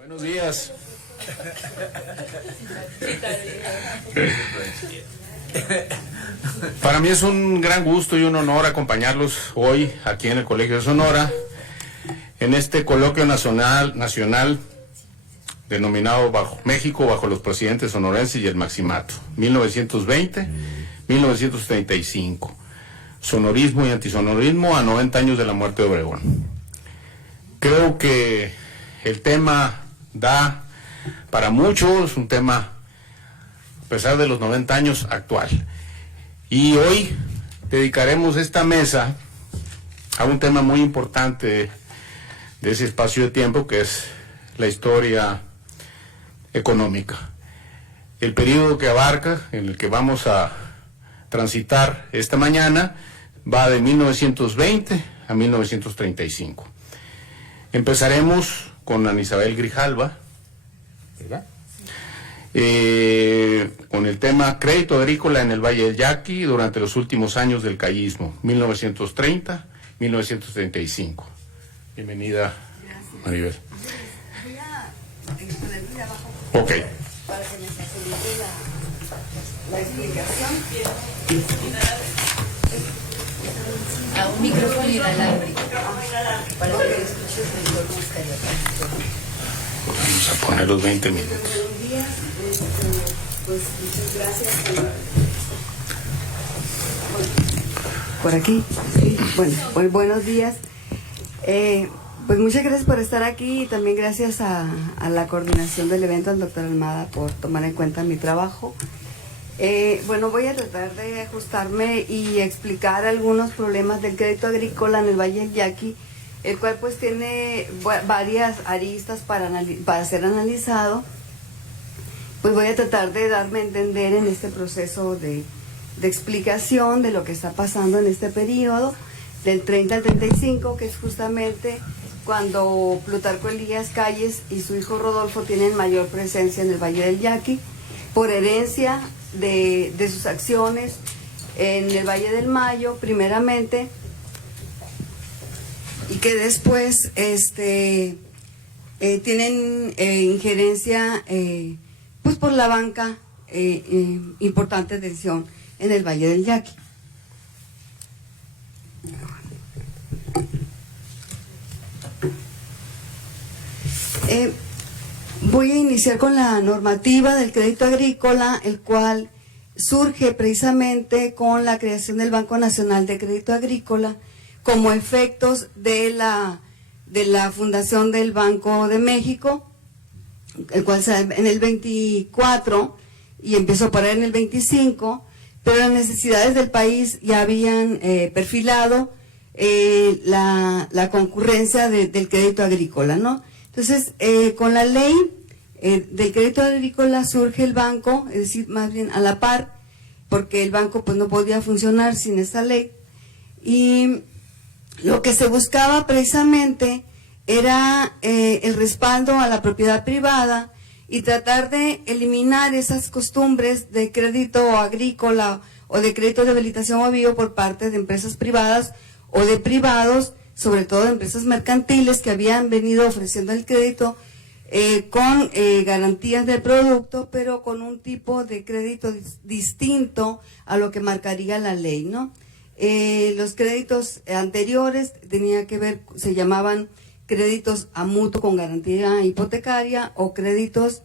Buenos días. Para mí es un gran gusto y un honor acompañarlos hoy aquí en el Colegio de Sonora, en este coloquio nacional denominado México bajo los presidentes sonorenses y el Maximato, 1920-1935. Sonorismo y antisonorismo a 90 años de la muerte de Obregón. Creo que el tema da para muchos, un tema, a pesar de los 90 años, actual. Y hoy dedicaremos esta mesa a un tema muy importante de ese espacio de tiempo, que es la historia económica. El periodo que abarca, en el que vamos a transitar esta mañana, va de 1920 a 1935. Empezaremos con Ana Isabel Grijalva, ¿verdad? Con el tema crédito agrícola en el Valle del Yaqui durante los últimos años del callismo, 1930-1935. Bienvenida, Maribel. Voy a exponerlo de abajo. Ok. Para que me facilite la explicación. A un micrófono inalámbrico. Para que escuches mejor más callado. Vamos a poner los 20 minutos. Buenos días. Pues muchas gracias. Por aquí. Sí. Bueno, pues buenos días. Pues muchas gracias por estar aquí y también gracias a la coordinación del evento, al doctor Almada, por tomar en cuenta mi trabajo. Bueno, voy a tratar de ajustarme y explicar algunos problemas del crédito agrícola en el Valle del Yaqui, el cual pues tiene varias aristas para ser analizado. Pues voy a tratar de darme a entender en este proceso de explicación de lo que está pasando en este periodo, del 30 al 35, que es justamente cuando Plutarco Elías Calles y su hijo Rodolfo tienen mayor presencia en el Valle del Yaqui, por herencia de sus acciones en el Valle del Mayo, primeramente, y que después tienen injerencia pues por la banca, importante decisión en el Valle del Yaqui. Voy a iniciar con la normativa del crédito agrícola, el cual surge precisamente con la creación del Banco Nacional de Crédito Agrícola como efectos de la fundación del Banco de México, el cual se da en el 24 y empezó a operar en el 25, pero las necesidades del país ya habían perfilado la concurrencia del crédito agrícola, ¿no? Entonces, con la ley del crédito agrícola surge el banco, es decir, más bien a la par, porque el banco pues no podía funcionar sin esta ley, y lo que se buscaba precisamente era el respaldo a la propiedad privada y tratar de eliminar esas costumbres de crédito agrícola o de crédito de habilitación a bio por parte de empresas privadas o de privados, sobre todo de empresas mercantiles que habían venido ofreciendo el crédito con garantías del producto, pero con un tipo de crédito distinto a lo que marcaría la ley, ¿no? Los créditos anteriores tenían que ver, se llamaban créditos a mutuo con garantía hipotecaria o créditos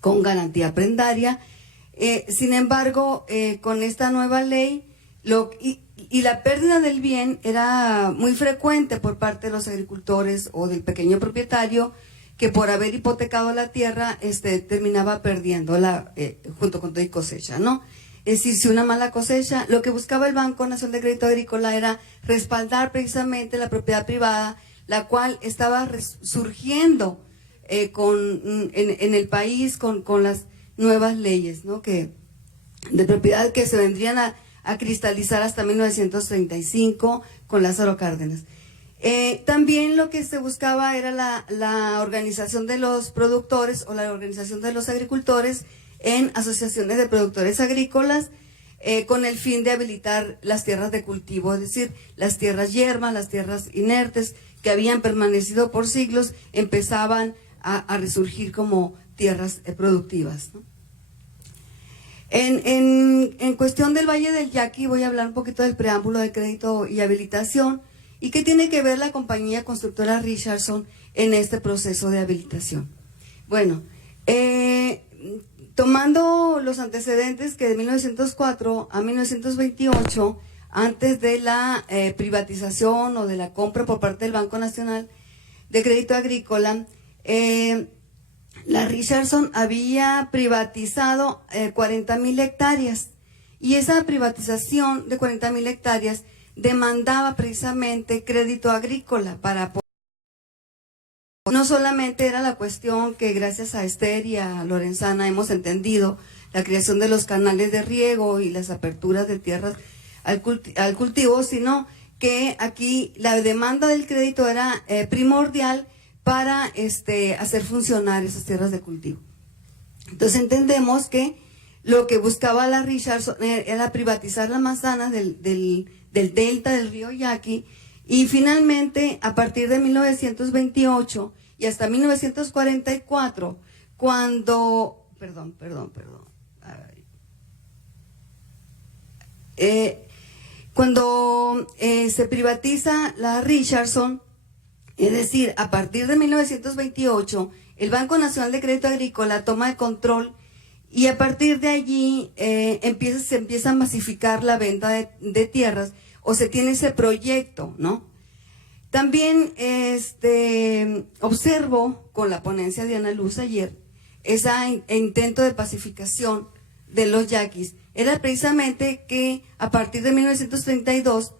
con garantía prendaria. Sin embargo, con esta nueva ley, y la pérdida del bien era muy frecuente por parte de los agricultores o del pequeño propietario, que por haber hipotecado la tierra terminaba perdiéndola junto con toda cosecha, ¿no? Es decir, si una mala cosecha, lo que buscaba el Banco Nacional de Crédito Agrícola era respaldar precisamente la propiedad privada, la cual estaba surgiendo en el país con las nuevas leyes, ¿no? De propiedad que se vendrían a cristalizar hasta 1935 con Lázaro Cárdenas. También lo que se buscaba era la organización de los productores o la organización de los agricultores en asociaciones de productores agrícolas, con el fin de habilitar las tierras de cultivo, es decir, las tierras yermas, las tierras inertes que habían permanecido por siglos, empezaban a resurgir como tierras productivas, ¿no? En cuestión del Valle del Yaqui voy a hablar un poquito del preámbulo de crédito y habilitación y qué tiene que ver la compañía constructora Richardson en este proceso de habilitación. Bueno, tomando los antecedentes que de 1904 a 1928, antes de la privatización o de la compra por parte del Banco Nacional de Crédito Agrícola, la Richardson había privatizado 40,000 hectáreas y esa privatización de 40,000 hectáreas demandaba precisamente crédito agrícola para poder. No solamente era la cuestión que gracias a Esther y a Lorenzana hemos entendido la creación de los canales de riego y las aperturas de tierras al cultivo, sino que aquí la demanda del crédito era primordial para hacer funcionar esas tierras de cultivo. Entonces entendemos que lo que buscaba la Richardson era privatizar las manzanas del delta del río Yaqui, y finalmente a partir de 1928 y hasta 1944, cuando se privatiza la Richardson, es decir, a partir de 1928, el Banco Nacional de Crédito Agrícola toma el control y a partir de allí se empieza a masificar la venta de tierras, o se tiene ese proyecto, ¿no? También observo con la ponencia de Ana Luz ayer ese intento de pacificación de los yaquis. Era precisamente que a partir de 1932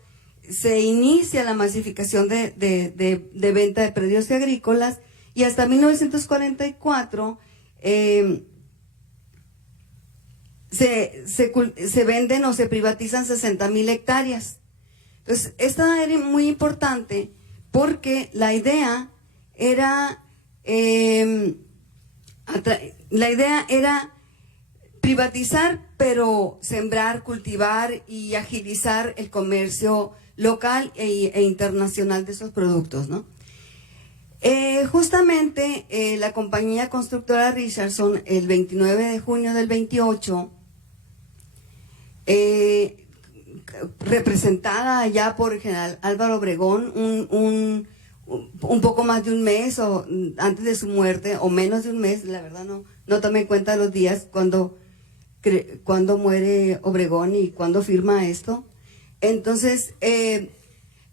se inicia la masificación de venta de predios agrícolas y hasta 1944 se venden o se privatizan 60,000 hectáreas. Entonces, esta era muy importante porque la idea era privatizar, pero sembrar, cultivar y agilizar el comercio local e internacional de esos productos, ¿no? Justamente la compañía constructora Richardson, el 29 de junio del 28, representada ya por el general Álvaro Obregón, un poco más de un mes o antes de su muerte, o menos de un mes, la verdad no tomé en cuenta los días cuando muere Obregón y cuando firma esto. Entonces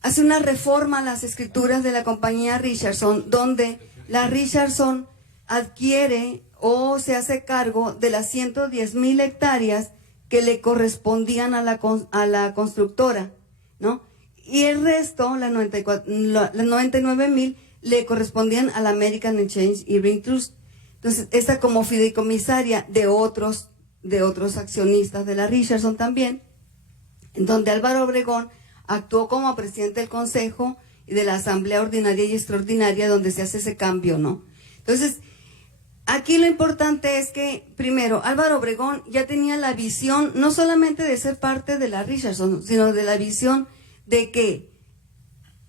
hace una reforma a las escrituras de la compañía Richardson, donde la Richardson adquiere o se hace cargo de las 110,000 hectáreas que le correspondían a la constructora, ¿no? Y el resto, las 99,000, le correspondían a la American Exchange Irving Trust. Entonces, esta como fideicomisaria de otros accionistas de la Richardson también, en donde Álvaro Obregón actuó como presidente del Consejo y de la Asamblea Ordinaria y Extraordinaria, donde se hace ese cambio, ¿no? Entonces, aquí lo importante es que, primero, Álvaro Obregón ya tenía la visión, no solamente de ser parte de la Richardson, sino de la visión de que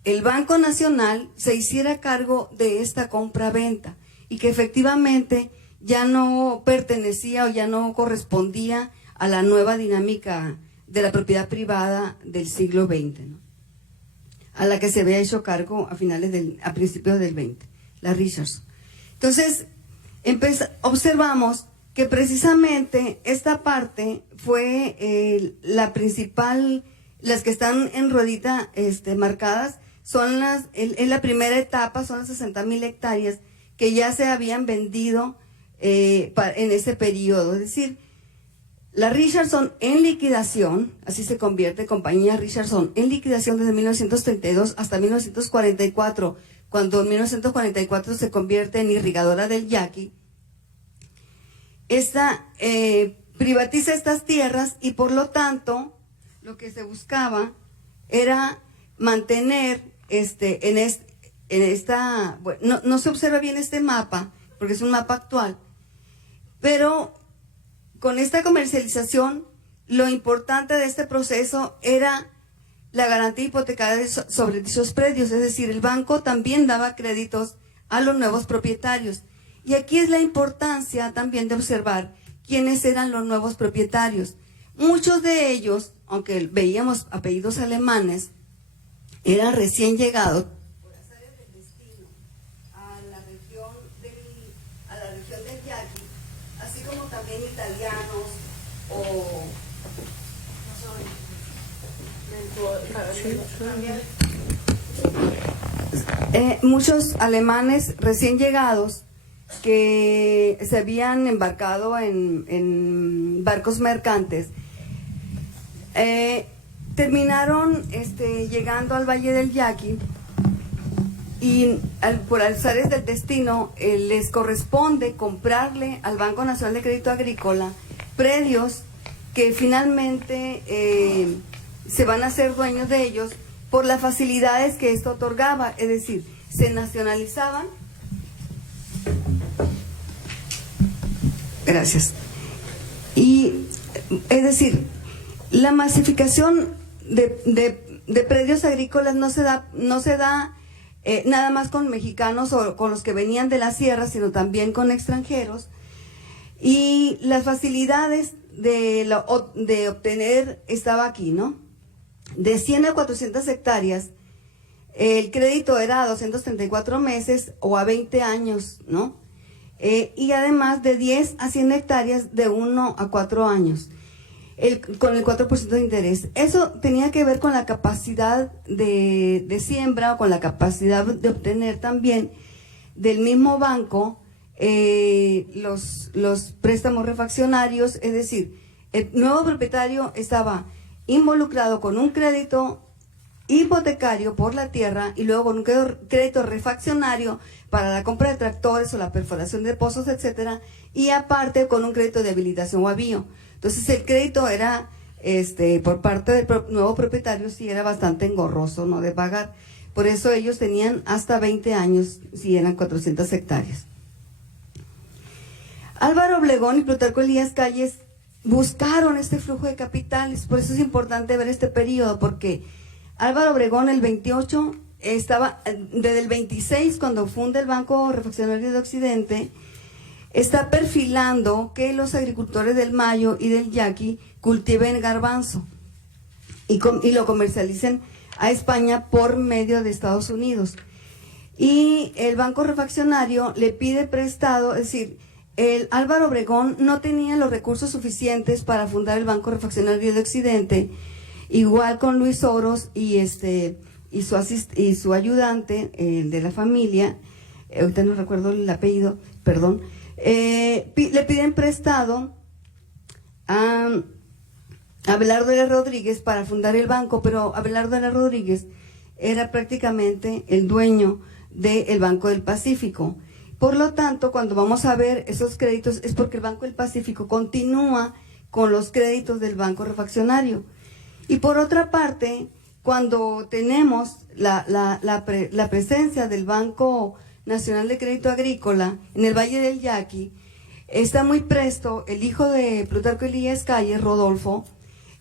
el Banco Nacional se hiciera cargo de esta compra-venta y que efectivamente ya no pertenecía o ya no correspondía a la nueva dinámica de la propiedad privada del siglo XX, ¿no? A la que se había hecho cargo a principios del XX, la Richardson. Entonces, observamos que precisamente esta parte fue la principal, las que están en ruedita marcadas, son en la primera etapa, son las 60,000 hectáreas que ya se habían vendido en ese periodo. Es decir, la Richardson en liquidación, así se convierte compañía Richardson en liquidación desde 1932 hasta 1944, cuando en 1944 se convierte en irrigadora del Yaqui. Privatiza estas tierras y por lo tanto lo que se buscaba era mantener no se observa bien este mapa porque es un mapa actual, pero con esta comercialización lo importante de este proceso era la garantía hipotecaria sobre dichos predios, es decir, el banco también daba créditos a los nuevos propietarios Y aquí es la importancia también de observar quiénes eran los nuevos propietarios. Muchos de ellos, aunque veíamos apellidos alemanes, eran recién llegados por azares del destino a la región del Yaqui, así como también italianos o muchos alemanes recién llegados que se habían embarcado en barcos mercantes, terminaron llegando al Valle del Yaqui y por azares del destino les corresponde comprarle al Banco Nacional de Crédito Agrícola predios que finalmente se van a hacer dueños de ellos por las facilidades que esto otorgaba, es decir, se nacionalizaban. Gracias. Y es decir, la masificación de predios agrícolas no se da nada más con mexicanos o con los que venían de la sierra, sino también con extranjeros. Y las facilidades de obtener estaba aquí, ¿no? De 100 a 400 hectáreas, el crédito era a 234 meses o a 20 años, ¿no? Y además de 10 a 100 hectáreas de 1 a 4 años, con el 4% de interés. Eso tenía que ver con la capacidad de siembra o con la capacidad de obtener también del mismo banco los préstamos refaccionarios, es decir, el nuevo propietario estaba involucrado con un crédito hipotecario por la tierra y luego con un crédito refaccionario para la compra de tractores o la perforación de pozos, etcétera, y aparte con un crédito de habilitación o avío. Entonces el crédito era, por parte del nuevo propietario, sí era bastante engorroso, ¿no?, de pagar. Por eso ellos tenían hasta 20 años si eran 400 hectáreas. Álvaro Obregón y Plutarco Elías Calles buscaron este flujo de capitales, por eso es importante ver este periodo, porque Álvaro Obregón el 28 estaba, desde el 26 cuando funda el Banco Refaccionario de Occidente, está perfilando que los agricultores del Mayo y del Yaqui cultiven garbanzo y lo comercialicen a España por medio de Estados Unidos. Y el Banco Refaccionario le pide prestado, es decir, el Álvaro Obregón no tenía los recursos suficientes para fundar el Banco Refaccionario de Occidente, igual con Luis Oros y su ayudante, el de la familia, ahorita no recuerdo el apellido, perdón, le piden prestado a Abelardo de Rodríguez para fundar el banco, pero Abelardo de Rodríguez era prácticamente el dueño del Banco del Pacífico. Por lo tanto, cuando vamos a ver esos créditos es porque el Banco del Pacífico continúa con los créditos del Banco Refaccionario. Y por otra parte, cuando tenemos la presencia del Banco Nacional de Crédito Agrícola en el Valle del Yaqui, está muy presto el hijo de Plutarco Elías Calles, Rodolfo,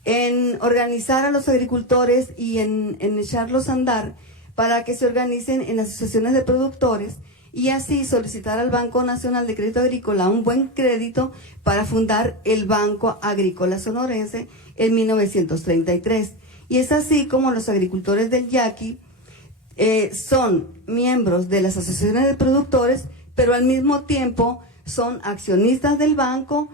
en organizar a los agricultores y en echarlos a andar para que se organicen en asociaciones de productores y así solicitar al Banco Nacional de Crédito Agrícola un buen crédito para fundar el Banco Agrícola Sonorense en 1933. Y es así como los agricultores del Yaqui son miembros de las asociaciones de productores, pero al mismo tiempo son accionistas del banco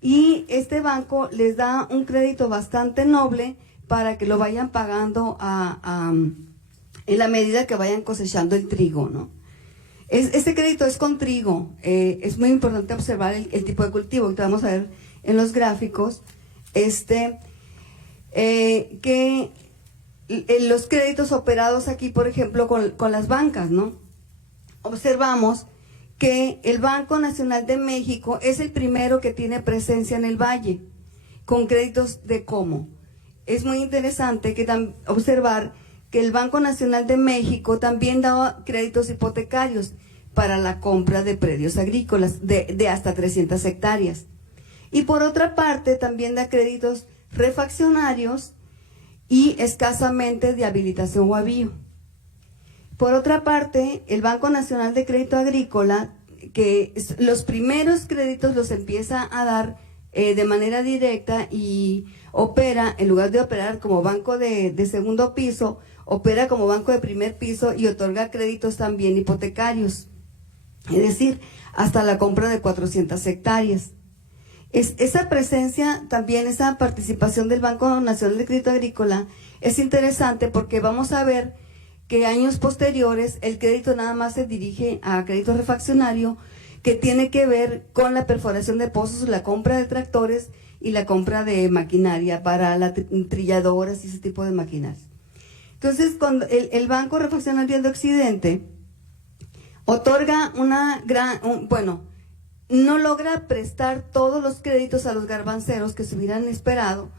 y este banco les da un crédito bastante noble para que lo vayan pagando en la medida que vayan cosechando el trigo, ¿no? Este crédito es con trigo. Es muy importante observar el tipo de cultivo que vamos a ver en los gráficos, que los créditos operados aquí, por ejemplo, con las bancas, ¿no? Observamos que el Banco Nacional de México es el primero que tiene presencia en el Valle, con créditos de cómo. Es muy interesante observar que el Banco Nacional de México también daba créditos hipotecarios para la compra de predios agrícolas de hasta 300 hectáreas. Y por otra parte también da créditos refaccionarios y escasamente de habilitación o avío. Por otra parte, el Banco Nacional de Crédito Agrícola los primeros créditos los empieza a dar de manera directa y opera, en lugar de operar como banco de segundo piso, opera como banco de primer piso y otorga créditos también hipotecarios, es decir, hasta la compra de 400 hectáreas. Esa presencia, también esa participación del Banco Nacional de Crédito Agrícola es interesante porque vamos a ver que años posteriores el crédito nada más se dirige a crédito refaccionario, que tiene que ver con la perforación de pozos, la compra de tractores y la compra de maquinaria para las trilladoras y ese tipo de maquinarias. Entonces, cuando el Banco Refaccionario de Occidente otorga no logra prestar todos los créditos a los garbanceros que se hubieran esperado,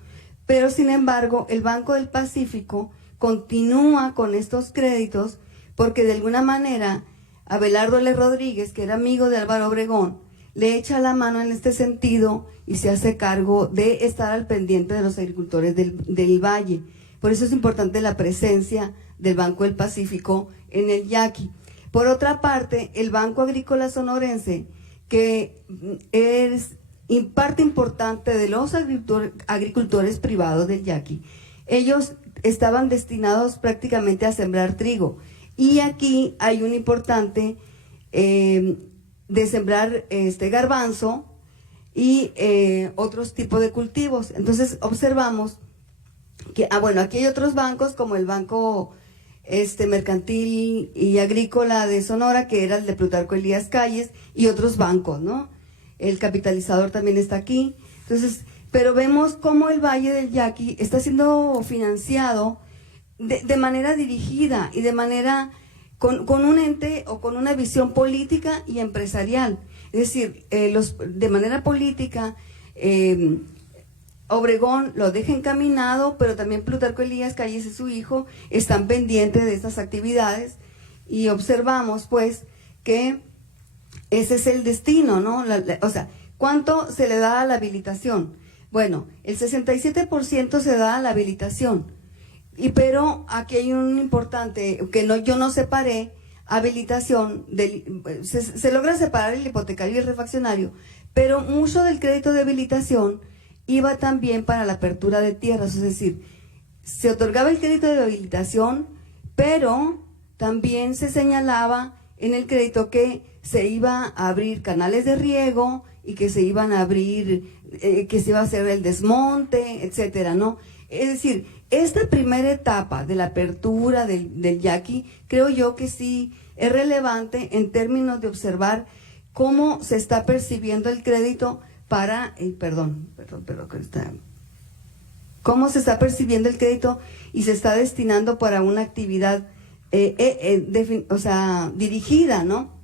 pero sin embargo el Banco del Pacífico continúa con estos créditos porque de alguna manera Abelardo L. Rodríguez, que era amigo de Álvaro Obregón, le echa la mano en este sentido y se hace cargo de estar al pendiente de los agricultores del Valle. Por eso es importante la presencia del Banco del Pacífico en el Yaqui. Por otra parte, el Banco Agrícola Sonorense, que es parte importante de los agricultores privados del Yaqui, ellos estaban destinados prácticamente a sembrar trigo. Y aquí hay un importante de sembrar garbanzo y otros tipos de cultivos. Entonces observamos que, aquí hay otros bancos como el Banco Mercantil y Agrícola de Sonora, que era el de Plutarco Elías Calles, y otros bancos, ¿no? El capitalizador también está aquí. Entonces, pero vemos cómo el Valle del Yaqui está siendo financiado de manera dirigida y de manera con un ente o con una visión política y empresarial. Es decir, de manera política, Obregón lo deja encaminado, pero también Plutarco Elías Calles y su hijo están pendientes de estas actividades y observamos pues que ese es el destino, ¿no? ¿Cuánto se le da a la habilitación? Bueno, el 67% se da a la habilitación, pero aquí hay un importante, yo no separé habilitación, se logra separar el hipotecario y el refaccionario, pero mucho del crédito de habilitación iba también para la apertura de tierras, es decir, se otorgaba el crédito de habilitación, pero también se señalaba en el crédito que se iba a abrir canales de riego y que se iban a abrir, que se iba a hacer el desmonte, etcétera, ¿no? Es decir, esta primera etapa de la apertura del Yaqui, creo yo que sí es relevante en términos de observar cómo se está percibiendo el crédito para, cómo se está percibiendo el crédito y se está destinando para una actividad dirigida, ¿no?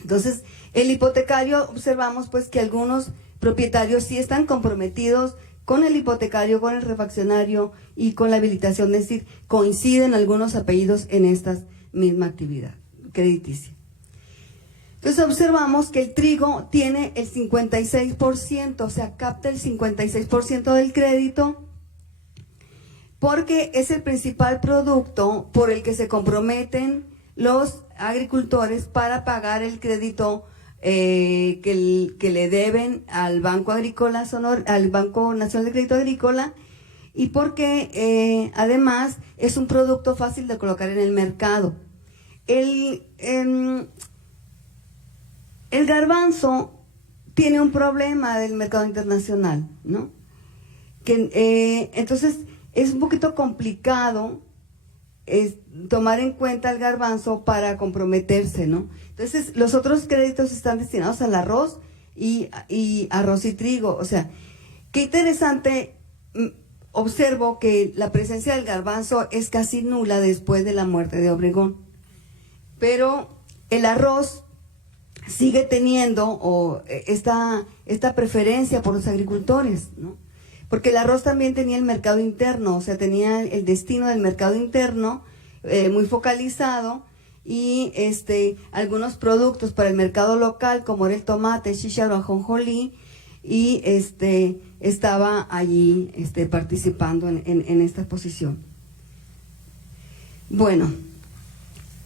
Entonces, el hipotecario, observamos pues que algunos propietarios sí están comprometidos con el hipotecario, con el refaccionario y con la habilitación, es decir, coinciden algunos apellidos en esta misma actividad crediticia. Entonces observamos que el trigo tiene el 56%, o sea, capta el 56% del crédito, porque es el principal producto por el que se comprometen los agricultores para pagar el crédito que le deben al Banco Agrícola al Banco Nacional de Crédito Agrícola, y porque además es un producto fácil de colocar en el mercado. El garbanzo tiene un problema del mercado internacional, ¿no? Entonces es un poquito complicado tomar en cuenta el garbanzo para comprometerse, ¿no? Entonces los otros créditos están destinados al arroz y arroz y trigo. O sea, qué interesante, observo que la presencia del garbanzo es casi nula después de la muerte de Obregón, pero el arroz sigue teniendo esta preferencia por los agricultores, ¿no? Porque el arroz también tenía el mercado interno, o sea, tenía el destino del mercado interno muy focalizado, y algunos productos para el mercado local, como era el tomate, chícharo, ajonjolí, y estaba allí participando en esta posición. Bueno,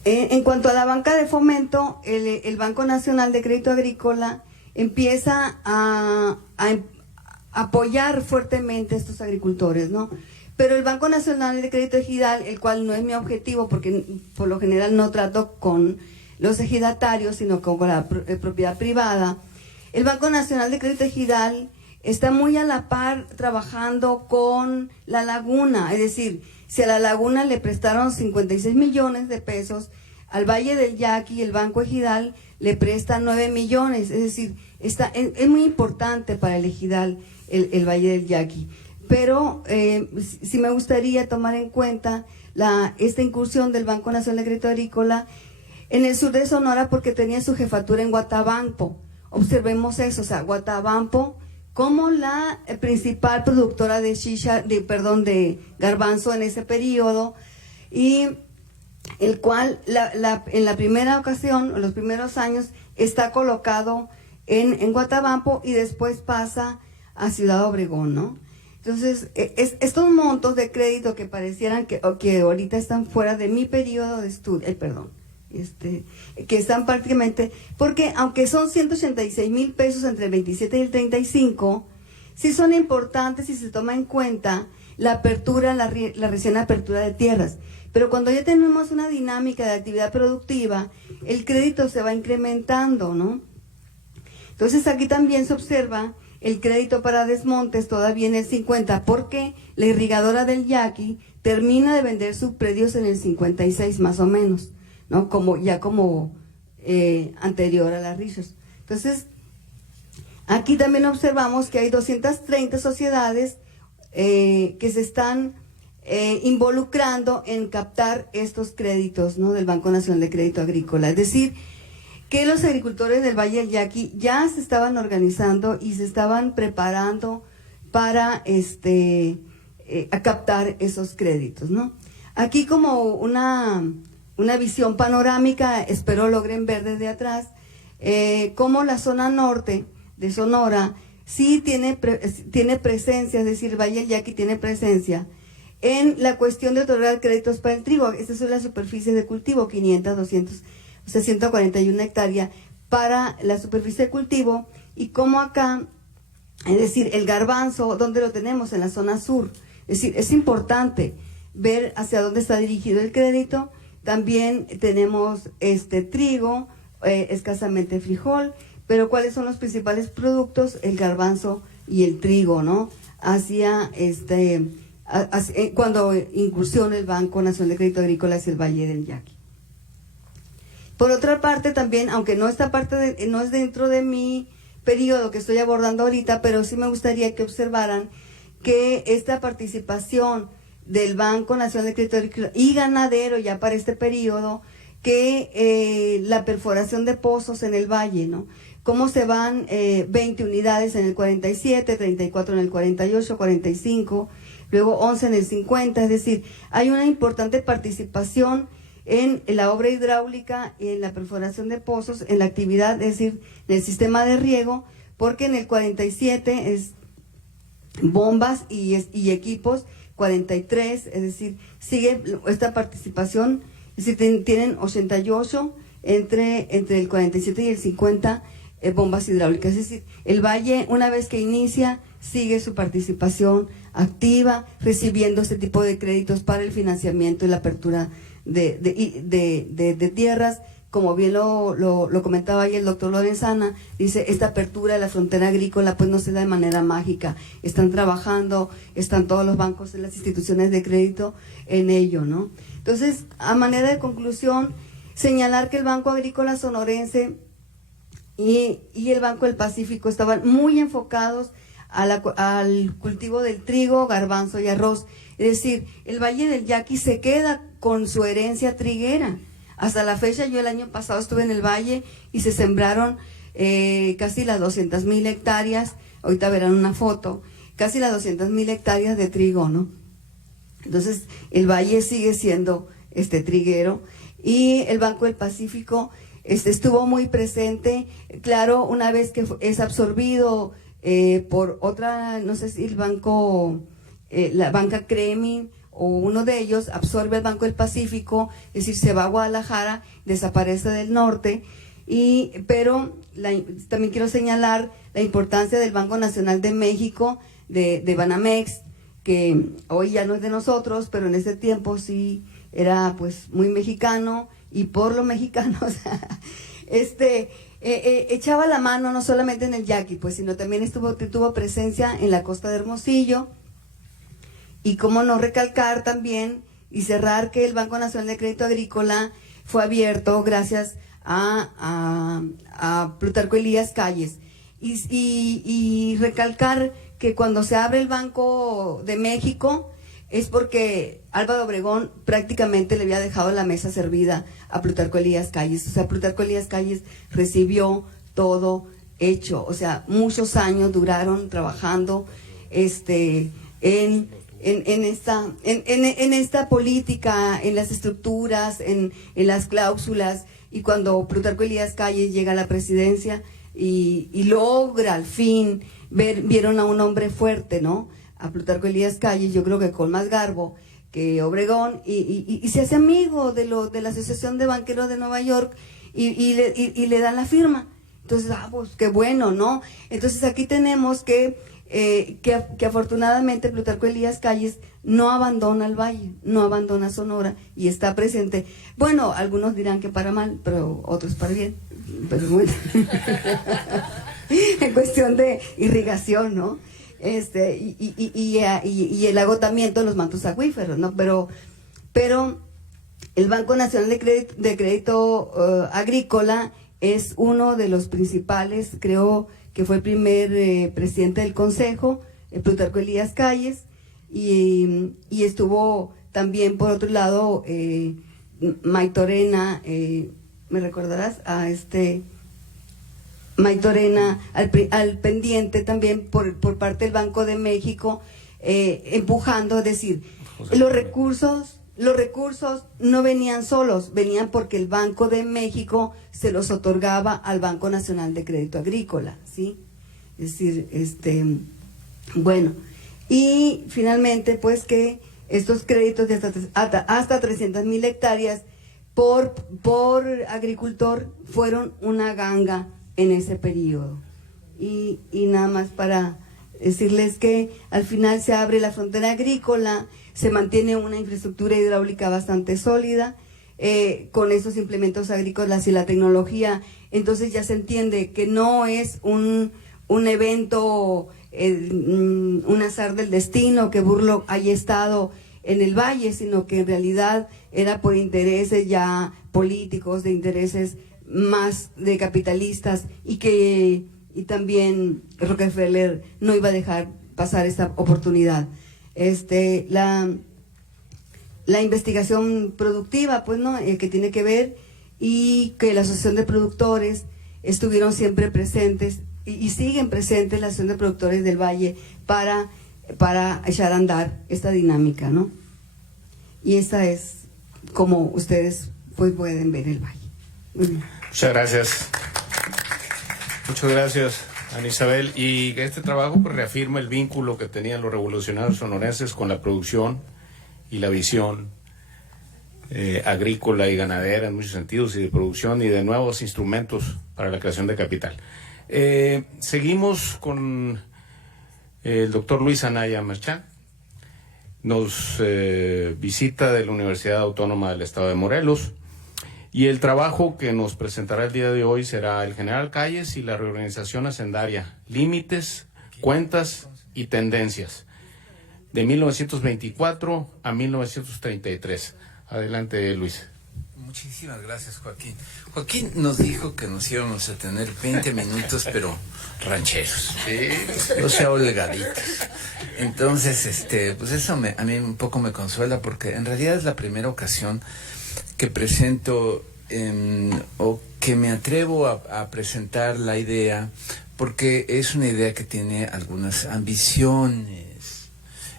En cuanto a la banca de fomento, el Banco Nacional de Crédito Agrícola empieza a apoyar fuertemente a estos agricultores, ¿no? Pero el Banco Nacional de Crédito Ejidal, el cual no es mi objetivo porque por lo general no trato con los ejidatarios, sino con la propiedad privada, el Banco Nacional de Crédito Ejidal está muy a la par trabajando con la laguna, es decir, si a la laguna le prestaron 56 millones de pesos, al Valle del Yaqui el Banco Ejidal le presta 9 millones, es decir, es muy importante para el Ejidal el Valle del Yaqui. Pero sí me gustaría tomar en cuenta esta incursión del Banco Nacional de Crédito Agrícola en el sur de Sonora porque tenía su jefatura en Guatabampo. Observemos eso, o sea, Guatabampo como la principal productora de de garbanzo en ese periodo, y el cual en la primera ocasión, en los primeros años, está colocado en Guatabampo y después pasa a Ciudad Obregón, ¿no? Entonces, estos montos de crédito que parecieran que ahorita están fuera de mi periodo de estudio, que están prácticamente, porque aunque son 186,000 pesos entre el 27 y el 35, sí son importantes si se toma en cuenta la apertura, la recién apertura de tierras. Pero cuando ya tenemos una dinámica de actividad productiva, el crédito se va incrementando, ¿no? Entonces aquí también se observa el crédito para desmontes todavía en el 50, porque la irrigadora del Yaqui termina de vender sus predios en el 56 más o menos, ¿no? Como anterior a las Richards. Entonces, aquí también observamos que hay 230 sociedades que se están involucrando en captar estos créditos, ¿no? Del Banco Nacional de Crédito Agrícola. Es decir, que los agricultores del Valle del Yaqui ya se estaban organizando y se estaban preparando para a captar esos créditos, ¿no? Aquí como una visión panorámica, espero logren ver desde atrás, cómo la zona norte de Sonora sí tiene presencia, es decir, Valle del Yaqui tiene presencia en la cuestión de otorgar créditos para el trigo. Estas son las superficies de cultivo, 500, 200, o sea, 141 hectáreas para la superficie de cultivo, y como acá, es decir, el garbanzo, ¿dónde lo tenemos? En la zona sur. Es decir, es importante ver hacia dónde está dirigido el crédito. También tenemos trigo, escasamente frijol, pero ¿cuáles son los principales productos? El garbanzo y el trigo, ¿no? Cuando incursiona el Banco Nacional de Crédito Agrícola hacia el Valle del Yaqui. Por otra parte también, aunque no es dentro de mi periodo que estoy abordando ahorita, pero sí me gustaría que observaran que esta participación del Banco Nacional de Crédito Agrícola y Ganadero ya para este periodo, que la perforación de pozos en el valle, ¿no? Cómo se van 20 unidades en el 47, 34 en el 48, 45, luego 11 en el 50, es decir, hay una importante participación en la obra hidráulica, en la perforación de pozos, en la actividad, es decir, en el sistema de riego, porque en el 47 es bombas y equipos, 43, es decir, sigue esta participación, es decir, tienen 88 entre el 47 y el 50 bombas hidráulicas, es decir, el valle una vez que inicia sigue su participación activa, recibiendo este tipo de créditos para el financiamiento y la apertura de tierras. Como bien lo comentaba ahí el doctor Lorenzana, dice, esta apertura de la frontera agrícola pues no se da de manera mágica, están trabajando, están todos los bancos y las instituciones de crédito en ello, ¿no? Entonces, a manera de conclusión, señalar que el Banco Agrícola Sonorense y el Banco del Pacífico estaban muy enfocados al cultivo del trigo, garbanzo y arroz. Es decir, el Valle del Yaqui se queda con su herencia triguera. Hasta la fecha, yo el año pasado estuve en el Valle y se sembraron casi las 200,000 hectáreas, ahorita verán una foto, casi las 200,000 hectáreas de trigo, ¿no? Entonces, el Valle sigue siendo triguero, y el Banco del Pacífico estuvo muy presente, claro, una vez que es absorbido por otra, no sé si el banco, la banca Cremin o uno de ellos absorbe el Banco del Pacífico, es decir, se va a Guadalajara, desaparece del norte, pero también quiero señalar la importancia del Banco Nacional de México, de Banamex, que hoy ya no es de nosotros, pero en ese tiempo sí era pues muy mexicano, y por los mexicanos echaba la mano no solamente en el Yaqui, pues, sino también tuvo presencia en la costa de Hermosillo. Y cómo no recalcar también y cerrar que el Banco Nacional de Crédito Agrícola fue abierto gracias a Plutarco Elías Calles. Y recalcar que cuando se abre el Banco de México es porque Álvaro Obregón prácticamente le había dejado la mesa servida a Plutarco Elías Calles. O sea, Plutarco Elías Calles recibió todo hecho. O sea, muchos años duraron trabajando en esta política, en las estructuras, en las cláusulas, y cuando Plutarco Elías Calles llega a la presidencia y logra al fin vieron a un hombre fuerte, ¿no? A Plutarco Elías Calles, yo creo que con más garbo que Obregón, y se hace amigo de la Asociación de Banqueros de Nueva York, y le dan la firma. Entonces, pues qué bueno, ¿no? Entonces aquí tenemos que afortunadamente Plutarco Elías Calles no abandona el Valle, no abandona Sonora, y está presente. Bueno, algunos dirán que para mal, pero otros para bien. Pero bueno. En cuestión de irrigación, ¿no? Y el agotamiento de los mantos acuíferos, ¿no? Pero el Banco Nacional de Crédito Agrícola es uno de los principales, creo que fue el primer presidente del Consejo, Plutarco Elías Calles, y estuvo también, por otro lado, Maytorena, ¿me recordarás? Maytorena, al pendiente también por parte del Banco de México, empujando, es decir, los recursos no venían solos, venían porque el Banco de México se los otorgaba al Banco Nacional de Crédito Agrícola, ¿sí? Es decir, bueno, y finalmente pues que estos créditos de hasta 300,000 hectáreas por agricultor fueron una ganga en ese periodo. Y nada más para decirles que al final se abre la frontera agrícola, se mantiene una infraestructura hidráulica bastante sólida, con esos implementos agrícolas y la tecnología. Entonces ya se entiende que no es un evento, un azar del destino que Burlock haya estado en el valle, sino que en realidad era por intereses ya políticos, de intereses más de capitalistas, y también Rockefeller no iba a dejar pasar esta oportunidad. La investigación productiva, pues, ¿no? Que tiene que ver, y que la Asociación de Productores estuvieron siempre presentes y siguen presentes, la Asociación de Productores del Valle, para echar a andar esta dinámica, ¿no? Y esta es como ustedes pues pueden ver el Valle. Muchas gracias. Muchas gracias, Ana Isabel. Y este trabajo pues reafirma el vínculo que tenían los revolucionarios sonorenses con la producción y la visión agrícola y ganadera en muchos sentidos, y de producción y de nuevos instrumentos para la creación de capital. Seguimos con el doctor Luis Anaya Merchán. Nos visita de la Universidad Autónoma del Estado de Morelos, y el trabajo que nos presentará el día de hoy será el General Calles y la reorganización hacendaria, límites, cuentas y tendencias, de 1924 a 1933. Adelante, Luis. Muchísimas gracias, Joaquín. Joaquín nos dijo que nos íbamos a tener 20 minutos, pero rancheros, ¿sí? O sea, holgaditos. Entonces, pues eso a mí un poco me consuela, porque en realidad es la primera ocasión que presento o que me atrevo a presentar la idea, porque es una idea que tiene algunas ambiciones.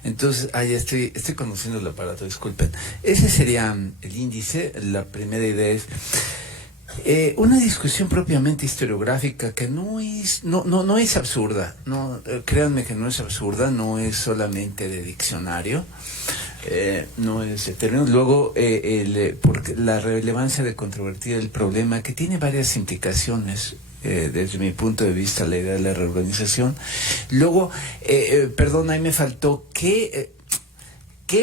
Entonces, ya estoy conduciendo el aparato, disculpen. Ese sería el índice. La primera idea es una discusión propiamente historiográfica, que no es absurda, no, créanme que no es absurda, no es solamente de diccionario, no ese término. Luego, porque la relevancia de controvertir el problema, que tiene varias implicaciones. Desde mi punto de vista, la idea de la reorganización. Luego, perdón, ahí me faltó ¿qué,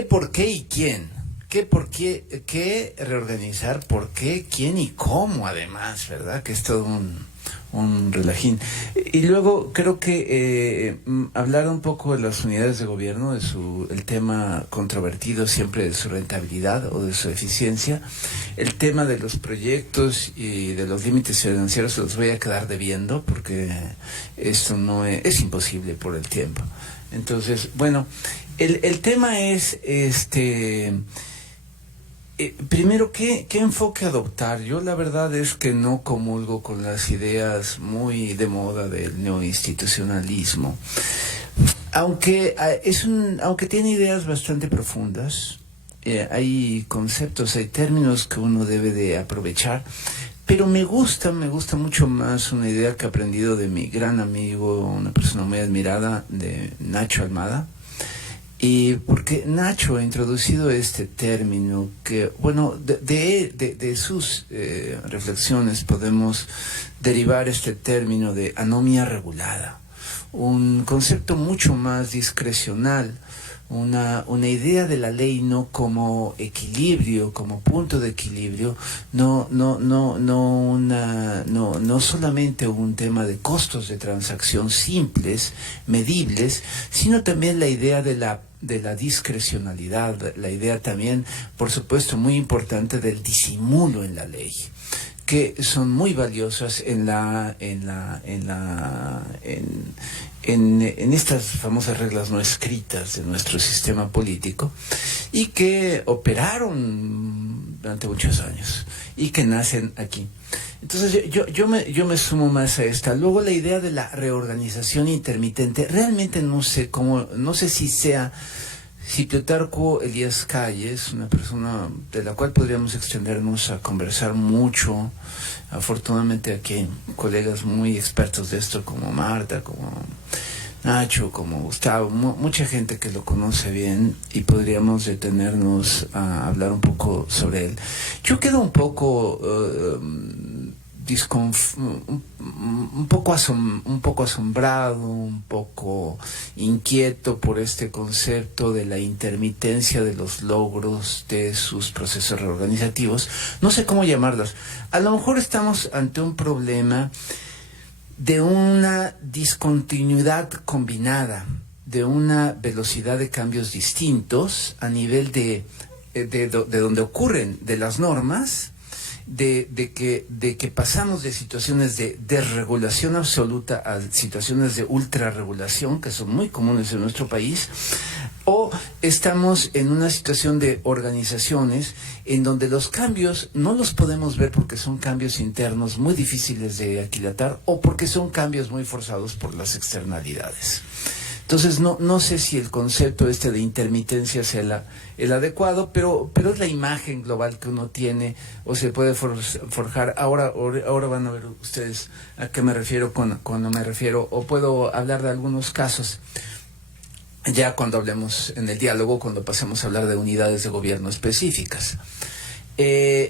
por qué y quién? ¿Qué reorganizar? ¿Por qué? ¿Quién y cómo? Además, ¿verdad? Que es todo un relajín. Y luego creo que hablar un poco de las unidades de gobierno, el tema controvertido siempre de su rentabilidad o de su eficiencia, el tema de los proyectos y de los límites financieros se los voy a quedar debiendo porque esto no es imposible por el tiempo. Entonces, bueno, el tema es primero, ¿qué enfoque adoptar? Yo la verdad es que no comulgo con las ideas muy de moda del neoinstitucionalismo, aunque tiene ideas bastante profundas, hay conceptos, hay términos que uno debe de aprovechar, pero me gusta mucho más una idea que he aprendido de mi gran amigo, una persona muy admirada, de Nacho Almada. Y porque Nacho ha introducido este término que, bueno, de sus reflexiones podemos derivar este término de anomia regulada, un concepto mucho más discrecional, una idea de la ley no como equilibrio, como punto de equilibrio, no solamente un tema de costos de transacción simples, medibles, sino también la idea de la discrecionalidad, la idea también, por supuesto, muy importante del disimulo en la ley, que son muy valiosas en estas famosas reglas no escritas de nuestro sistema político y que operaron durante muchos años y que nacen aquí. Entonces yo me sumo más a esta. Luego la idea de la reorganización intermitente, realmente no sé si Plutarco Elías Calles, una persona de la cual podríamos extendernos a conversar mucho. Afortunadamente aquí hay colegas muy expertos de esto, como Marta, como Nacho, como Gustavo, mucha gente que lo conoce bien y podríamos detenernos a hablar un poco sobre él. Yo quedo un poco un poco asombrado, un poco inquieto por este concepto de la intermitencia de los logros de sus procesos reorganizativos. No sé cómo llamarlos. A lo mejor estamos ante un problema de una discontinuidad combinada, de una velocidad de cambios distintos a nivel de donde ocurren, de las normas, de que pasamos de situaciones de desregulación absoluta a situaciones de ultrarregulación, que son muy comunes en nuestro país, o estamos en una situación de organizaciones en donde los cambios no los podemos ver porque son cambios internos muy difíciles de aquilatar o porque son cambios muy forzados por las externalidades. Entonces no sé si el concepto de intermitencia sea el adecuado, pero es la imagen global que uno tiene o se puede forjar. Ahora van a ver ustedes a qué me refiero cuando me refiero, o puedo hablar de algunos casos ya cuando hablemos en el diálogo, cuando pasemos a hablar de unidades de gobierno específicas.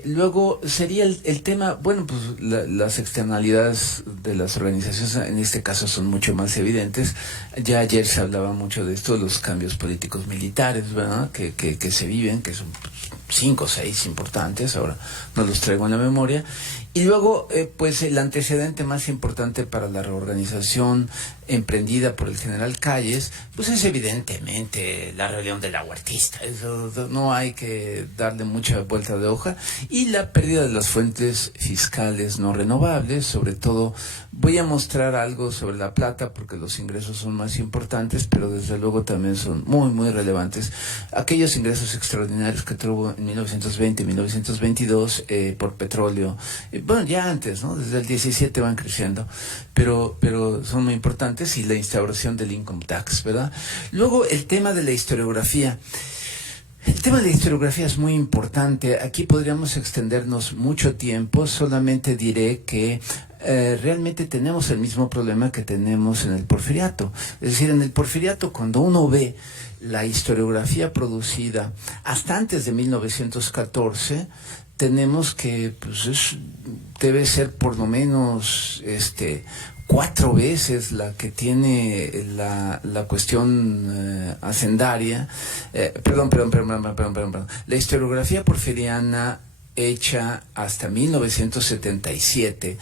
Luego sería el tema, bueno, pues las externalidades de las organizaciones en este caso son mucho más evidentes. Ya ayer se hablaba mucho de esto, los cambios políticos militares, ¿verdad? Que se viven, que son 5 o 6 importantes, ahora no los traigo en la memoria. Y luego, pues el antecedente más importante para la reorganización emprendida por el general Calles, pues es evidentemente la rebelión de la Huertista. Eso no hay que darle mucha vuelta de hoja. Y la pérdida de las fuentes fiscales no renovables, sobre todo, voy a mostrar algo sobre la plata porque los ingresos son más importantes, pero desde luego también son muy, muy relevantes. Aquellos ingresos extraordinarios que tuvo en 1920 y 1922 por petróleo, bueno, ya antes, ¿no? Desde el 17 van creciendo, pero son muy importantes, y la instauración del income tax, ¿verdad? Luego, el tema de la historiografía. El tema de la historiografía es muy importante. Aquí podríamos extendernos mucho tiempo. Solamente diré que realmente tenemos el mismo problema que tenemos en el Porfiriato. Es decir, en el Porfiriato, cuando uno ve la historiografía producida hasta antes de 1914, tenemos que pues debe ser por lo menos 4 veces la que tiene la cuestión hacendaria. Perdón. La historiografía porfiriana hecha hasta 1977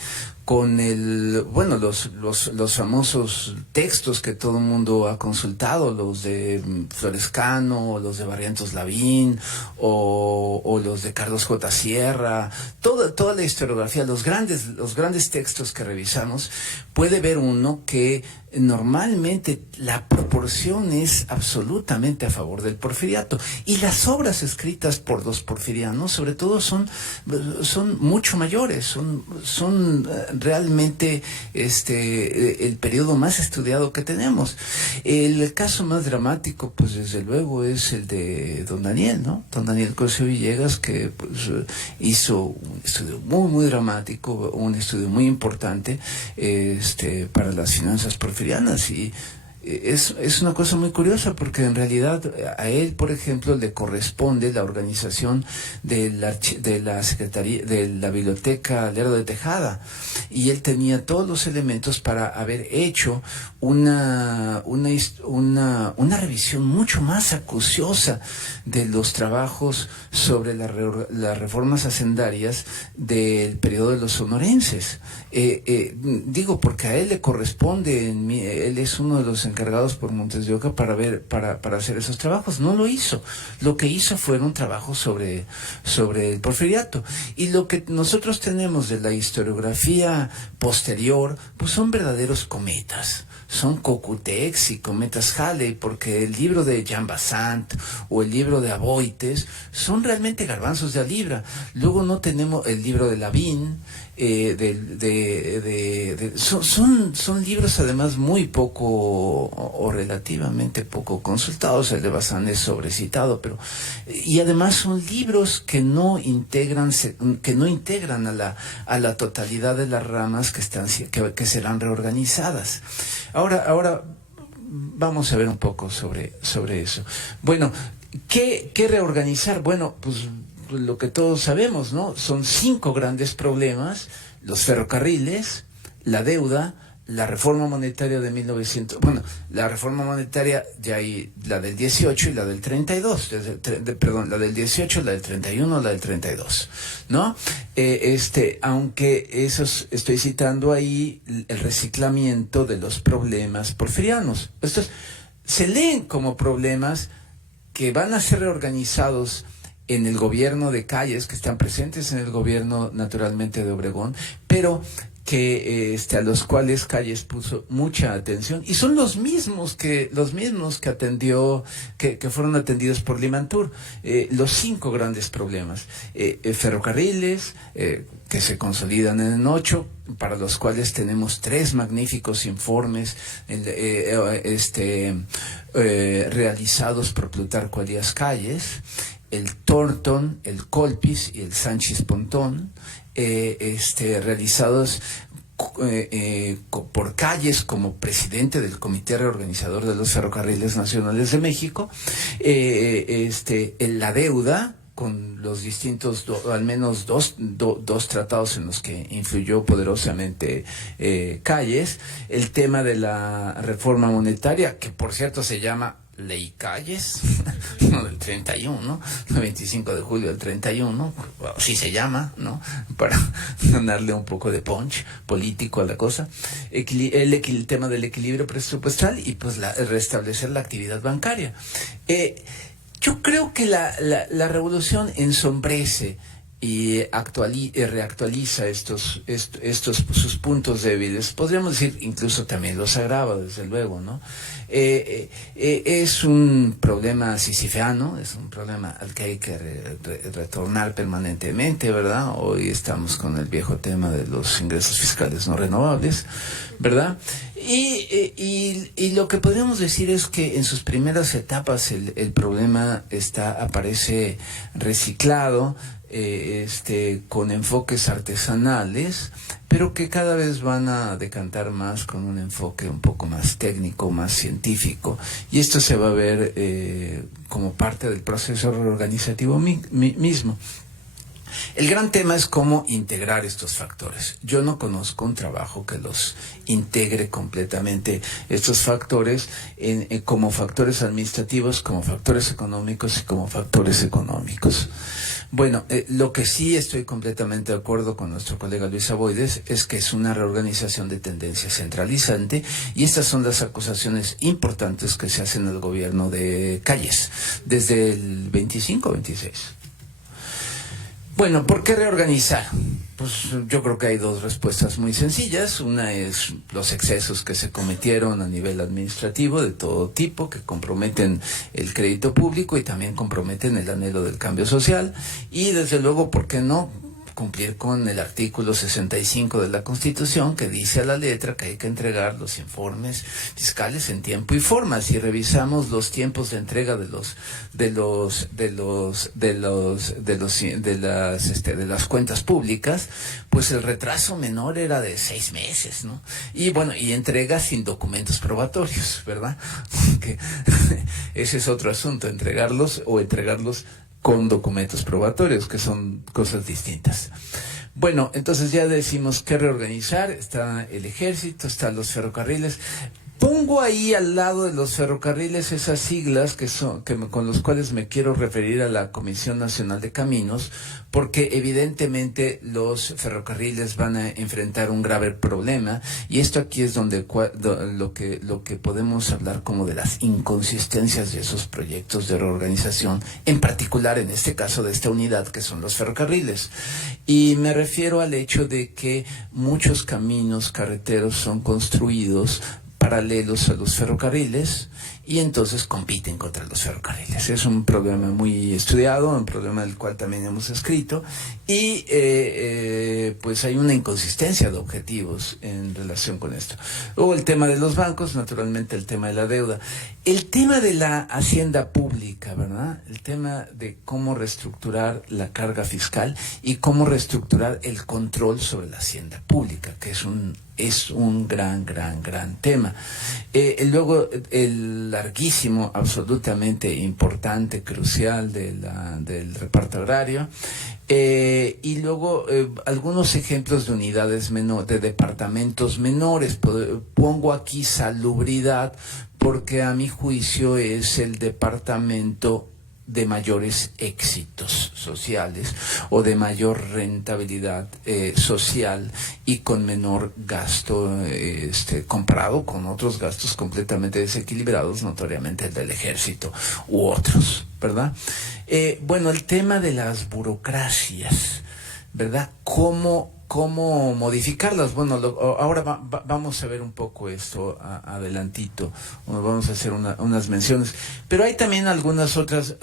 con los famosos textos que todo el mundo ha consultado, los de Florescano, los de Barrientos Lavín, o los de Carlos J. Sierra, toda la historiografía, los grandes textos que revisamos, puede ver uno que normalmente la proporción es absolutamente a favor del porfiriato, y las obras escritas por los porfirianos sobre todo son mucho mayores, son realmente el periodo más estudiado que tenemos. El caso más dramático, pues desde luego, es el de don Daniel, ¿no? Don Daniel Cosío Villegas, que pues hizo un estudio muy dramático, un estudio muy importante para las finanzas porfirianas, y es una cosa muy curiosa, porque en realidad a él, por ejemplo, le corresponde la organización de la Secretaría de la Biblioteca Lerdo de Tejada, y él tenía todos los elementos para haber hecho una revisión mucho más acuciosa de los trabajos sobre las reformas hacendarias del periodo de los sonorenses. Digo, porque a él le corresponde, él es uno de los encargados por Montes de Oca para hacer esos trabajos. No lo hizo. Lo que hizo fueron trabajos sobre el porfiriato. Y lo que nosotros tenemos de la historiografía posterior, pues son verdaderos cometas. Son Cocutex y cometas Halley, porque el libro de Jean Bassant o el libro de Aboites son realmente garbanzos de a libra. Luego no tenemos el libro de Lavín, son libros además muy poco o relativamente poco consultados. El de Bazán es sobrecitado, y además son libros que no integran a la totalidad de las ramas que serán reorganizadas. Ahora vamos a ver un poco sobre eso. Bueno, ¿qué reorganizar? Bueno, pues lo que todos sabemos, ¿no? Son 5 grandes problemas: los ferrocarriles, la deuda, la reforma monetaria de 1900, la reforma monetaria ya hay la del 18 y la del 32, la del 18, la del 31, la del 32, ¿no? Aunque estoy citando ahí el reciclamiento de los problemas porfirianos. Estos se leen como problemas que van a ser reorganizados en el gobierno de Calles, que están presentes en el gobierno naturalmente de Obregón, pero que a los cuales Calles puso mucha atención, y son los mismos que atendió, que fueron atendidos por Limantur. Los 5 grandes problemas: ferrocarriles, que se consolidan en 8, para los cuales tenemos 3 magníficos informes realizados por Plutarco Elías Calles: el Thornton, el Colpis y el Sánchez Pontón, realizados por Calles como presidente del Comité Reorganizador de los Ferrocarriles Nacionales de México. La deuda, con los distintos, al menos dos tratados en los que influyó poderosamente Calles. El tema de la reforma monetaria, que por cierto se llama Ley Calles, no, del 31, ¿no? El 25 de julio del 31, así se llama, ¿no? Para darle un poco de punch político a la cosa. El tema del equilibrio presupuestal y pues restablecer la actividad bancaria. Yo creo que la revolución ensombrece y reactualiza sus puntos débiles. Podríamos decir incluso también los agrava, desde luego, ¿no? Es un problema sisifeano, es un problema al que hay que retornar permanentemente, ¿verdad? Hoy estamos con el viejo tema de los ingresos fiscales no renovables, ¿verdad? Y lo que podemos decir es que en sus primeras etapas el problema aparece reciclado. con enfoques artesanales, pero que cada vez van a decantar más con un enfoque un poco más técnico, más científico, y esto se va a ver como parte del proceso reorganizativo mismo. El gran tema es cómo integrar estos factores. Yo no conozco un trabajo que los integre completamente, estos factores, como factores administrativos, como factores económicos y como factores económicos. Bueno, lo que sí estoy completamente de acuerdo con nuestro colega Luis Aboides es que es una reorganización de tendencia centralizante, y estas son las acusaciones importantes que se hacen al gobierno de Calles desde el 25-26. Bueno, ¿por qué reorganizar? Pues yo creo que hay dos respuestas muy sencillas. Una es los excesos que se cometieron a nivel administrativo de todo tipo, que comprometen el crédito público y también comprometen el anhelo del cambio social. Y desde luego, ¿por qué no cumplir con el artículo 65 de la Constitución, que dice a la letra que hay que entregar los informes fiscales en tiempo y forma? Si revisamos los tiempos de entrega de las cuentas públicas, pues el retraso menor era de 6 meses, ¿no? Y bueno, y entrega sin documentos probatorios, ¿verdad? Que ese es otro asunto, entregarlos con documentos probatorios, que son cosas distintas. Bueno, entonces ya decimos que reorganizar. Está el ejército, están los ferrocarriles. Pongo ahí al lado de los ferrocarriles esas siglas con los cuales me quiero referir a la Comisión Nacional de Caminos, porque evidentemente los ferrocarriles van a enfrentar un grave problema, y esto aquí es donde lo que podemos hablar como de las inconsistencias de esos proyectos de reorganización, en particular en este caso de esta unidad que son los ferrocarriles. Y me refiero al hecho de que muchos caminos carreteros son construidos paralelos a los ferrocarriles, y entonces compiten contra los ferrocarriles. Es un problema muy estudiado, un problema del cual también hemos escrito, y pues hay una inconsistencia de objetivos en relación con esto. Luego el tema de los bancos, naturalmente el tema de la deuda, el tema de la hacienda pública, ¿verdad? El tema de cómo reestructurar la carga fiscal y cómo reestructurar el control sobre la hacienda pública, que es un gran tema. Luego el larguísimo, absolutamente importante, crucial del reparto agrario, y luego algunos ejemplos de unidades menores, de departamentos menores. Pongo aquí salubridad porque a mi juicio es el departamento de mayores éxitos sociales o de mayor rentabilidad social y con menor gasto comparado con otros gastos completamente desequilibrados, notoriamente el del ejército u otros, ¿verdad? Bueno, el tema de las burocracias, ¿verdad? ¿Cómo modificarlas? Bueno, ahora vamos a ver un poco esto adelantito, vamos a hacer unas menciones, pero hay también algunas otras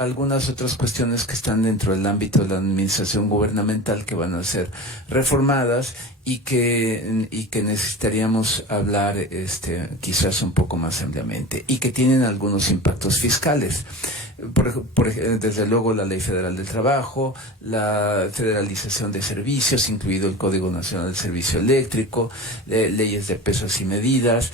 cuestiones que están dentro del ámbito de la administración gubernamental que van a ser reformadas y que necesitaríamos hablar quizás un poco más ampliamente, y que tienen algunos impactos fiscales. Desde luego la Ley Federal del Trabajo, la federalización de servicios, incluido el Código Nacional del Servicio Eléctrico, leyes de pesos y medidas,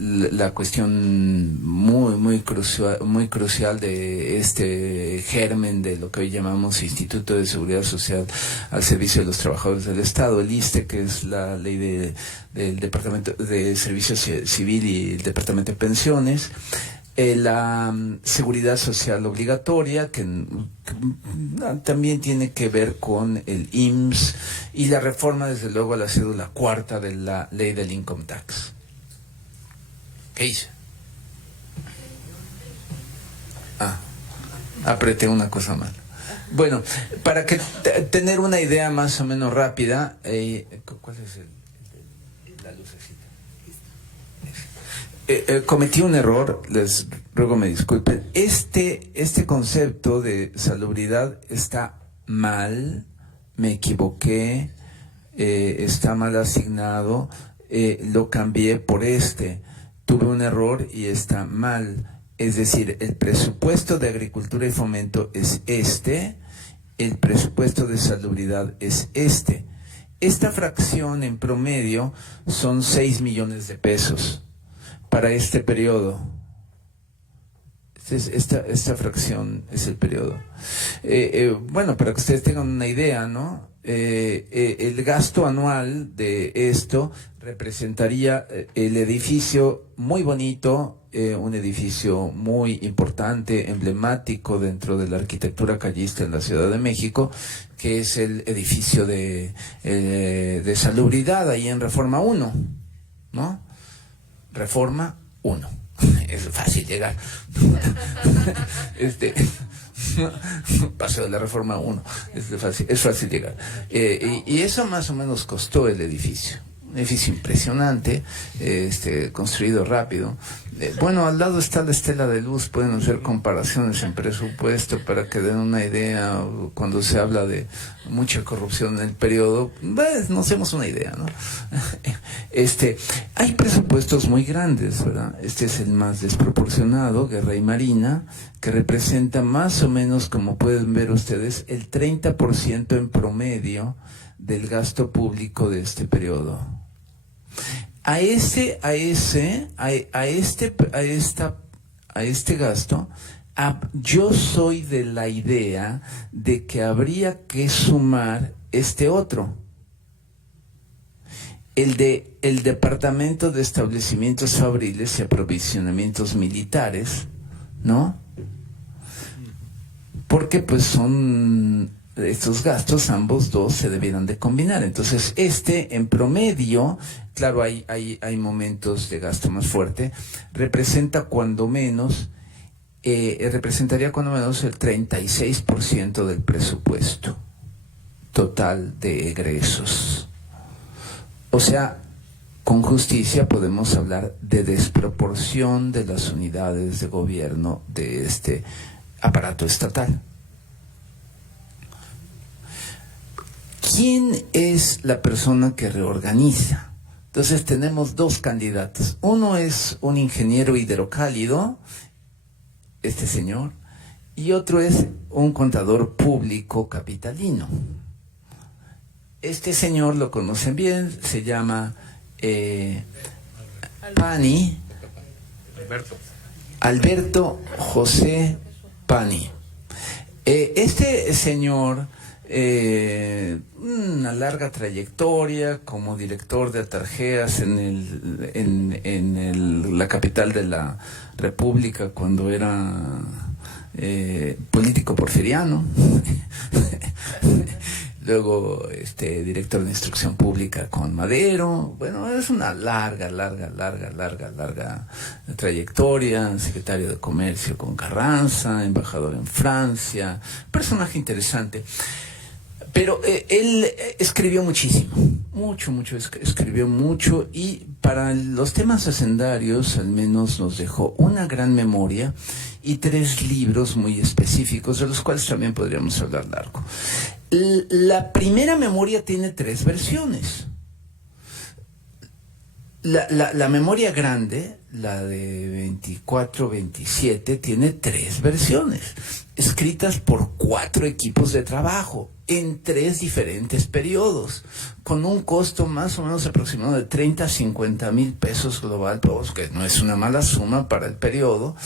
la cuestión muy crucial de este germen de lo que hoy llamamos Instituto de Seguridad Social al servicio de los trabajadores del Estado, el ISSSTE, que es la ley del Departamento de Servicio Civil y el Departamento de Pensiones. La seguridad social obligatoria, que también tiene que ver con el IMSS, y la reforma, desde luego, a la cédula cuarta de la ley del income tax. ¿Qué hice? Apreté una cosa mal. Bueno, para que tener una idea más o menos rápida, ¿cuál es la lucecita? Cometí un error, les ruego me disculpen. Este concepto de salubridad está mal, me equivoqué, está mal asignado, lo cambié por tuve un error y está mal. Es decir, el presupuesto de Agricultura y Fomento es el presupuesto de salubridad es este. Esta fracción en promedio son 6 millones de pesos para este periodo. Esta fracción es el periodo. Bueno, para que ustedes tengan una idea, ¿no? El gasto anual de esto representaría el edificio muy bonito, un edificio muy importante, emblemático dentro de la arquitectura callista en la Ciudad de México, que es el edificio de salubridad ahí en Reforma 1, ¿no? Reforma 1. Es fácil llegar. Paseo de la Reforma 1. Es fácil llegar. Y eso más o menos costó el edificio. Un edificio impresionante, construido rápido. Bueno, al lado está la estela de luz, pueden hacer comparaciones en presupuesto para que den una idea. Cuando se habla de mucha corrupción en el periodo, pues, nos hacemos una idea, ¿no? Hay presupuestos muy grandes, ¿verdad? Este es el más desproporcionado, Guerra y Marina, que representa más o menos, como pueden ver ustedes, el 30% en promedio del gasto público de este periodo. A este gasto, yo soy de la idea de que habría que sumar este otro, el Departamento de Establecimientos Fabriles y Aprovisionamientos Militares, ¿no? Porque pues son estos gastos, ambos dos se debieran de combinar. Entonces, en promedio, claro, hay momentos de gasto más fuerte, representaría cuando menos el 36% del presupuesto total de egresos. O sea, con justicia podemos hablar de desproporción de las unidades de gobierno de este aparato estatal. ¿Quién es la persona que reorganiza? Entonces tenemos dos candidatos. Uno es un ingeniero hidrocálido, este señor, y otro es un contador público capitalino. Este señor lo conocen bien, se llama Pani, Alberto José Pani. Este señor, una larga trayectoria como director de Atarjeas en la capital de la República cuando era político porfiriano. Luego director de Instrucción Pública con Madero. Bueno, es una larga trayectoria. Secretario de Comercio con Carranza, embajador en Francia, personaje interesante. Pero él escribió muchísimo, escribió mucho, y para los temas hacendarios al menos nos dejó una gran memoria y 3 libros muy específicos, de los cuales también podríamos hablar largo. La primera memoria tiene 3 versiones. La memoria grande, la de 24-27, tiene 3 versiones, escritas por 4 equipos de trabajo en 3 diferentes periodos, con un costo más o menos aproximado de 30 a 50 mil pesos global, pues, que no es una mala suma para el periodo.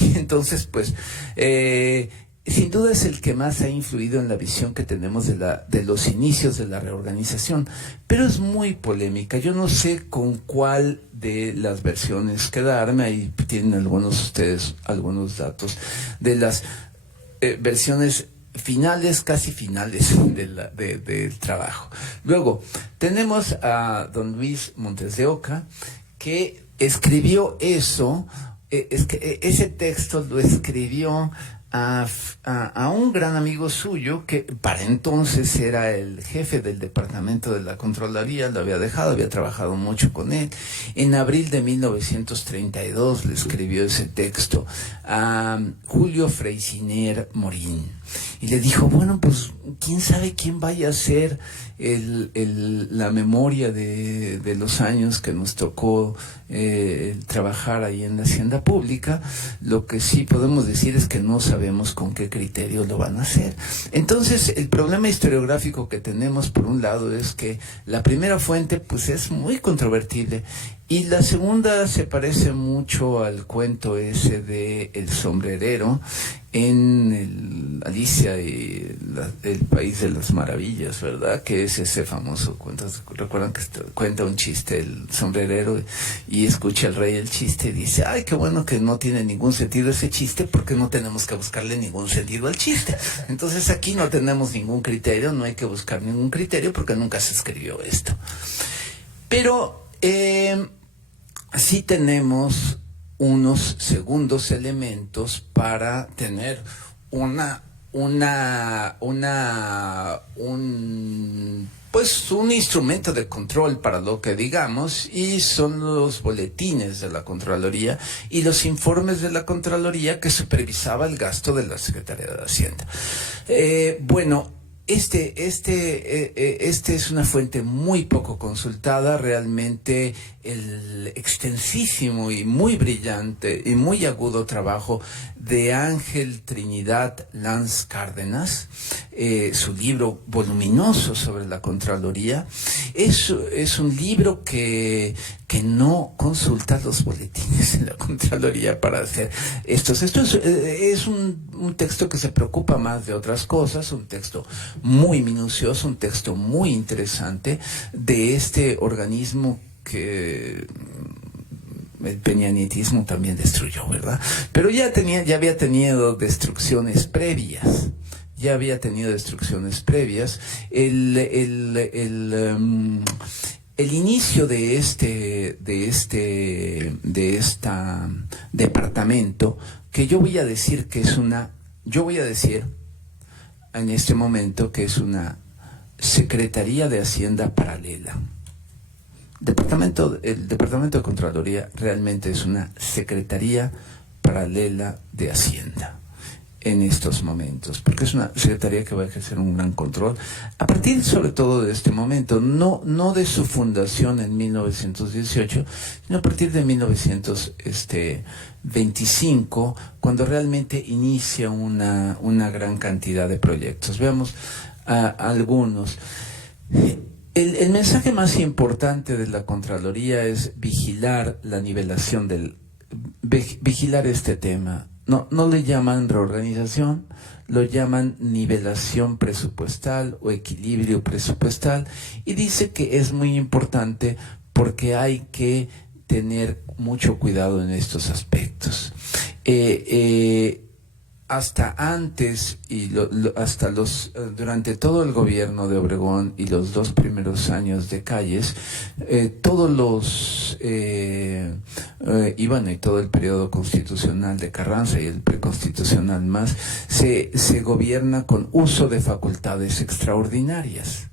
Y entonces, pues, sin duda es el que más ha influido en la visión que tenemos de los inicios de la reorganización, pero es muy polémica. Yo no sé con cuál de las versiones quedarme. Ahí tienen ustedes algunos datos de las versiones finales, casi finales del trabajo. Luego tenemos a don Luis Montes de Oca, que escribió eso. Ese texto lo escribió a un gran amigo suyo, que para entonces era el jefe del departamento de la Contraloría. Lo había dejado, había trabajado mucho con él. En abril de 1932 le escribió ese texto a Julio Freisiner Morín, y le dijo, bueno, pues quién sabe quién vaya a ser la memoria de los años que nos tocó trabajar ahí en la hacienda pública. Lo que sí podemos decir es que no sabemos con qué criterio lo van a hacer. Entonces, el problema historiográfico que tenemos, por un lado, es que la primera fuente pues es muy controvertible, y la segunda se parece mucho al cuento ese de El sombrerero en Alicia y el País de las Maravillas, ¿verdad? Que es ese famoso cuento. ¿Recuerdan que cuenta un chiste el sombrerero y escucha al rey el chiste y dice: ay, qué bueno que no tiene ningún sentido ese chiste, porque no tenemos que buscarle ningún sentido al chiste? Entonces aquí no tenemos ningún criterio, no hay que buscar ningún criterio porque nunca se escribió esto. Pero sí tenemos unos segundos elementos para tener un instrumento de control para lo que digamos, y son los boletines de la Contraloría y los informes de la Contraloría que supervisaba el gasto de la Secretaría de Hacienda. Este es una fuente muy poco consultada. Realmente el extensísimo y muy brillante y muy agudo trabajo de Ángel Trinidad Lanz Cárdenas, su libro voluminoso sobre la Contraloría, es un libro que no consulta los boletines de la Contraloría para hacer estos. Esto es un texto que se preocupa más de otras cosas, un texto muy minucioso, un texto muy interesante de este organismo que el peñanietismo también destruyó, ¿verdad? Pero ya había tenido destrucciones previas. El inicio de este departamento, que yo voy a decir en este momento que es una Secretaría de Hacienda paralela. El Departamento de Contraloría realmente es una Secretaría paralela de Hacienda en estos momentos, porque es una secretaría que va a ejercer un gran control a partir sobre todo de este momento, no de su fundación en 1918, sino a partir de 1925, cuando realmente inicia una gran cantidad de proyectos. Veamos algunos. El mensaje más importante de la Contraloría es vigilar la nivelación vigilar este tema. No le llaman reorganización, lo llaman nivelación presupuestal o equilibrio presupuestal, y dice que es muy importante porque hay que tener mucho cuidado en estos aspectos. Hasta antes y durante todo el gobierno de Obregón y los 2 primeros años de Calles, todos los y todo el periodo constitucional de Carranza y el preconstitucional más, se gobierna con uso de facultades extraordinarias.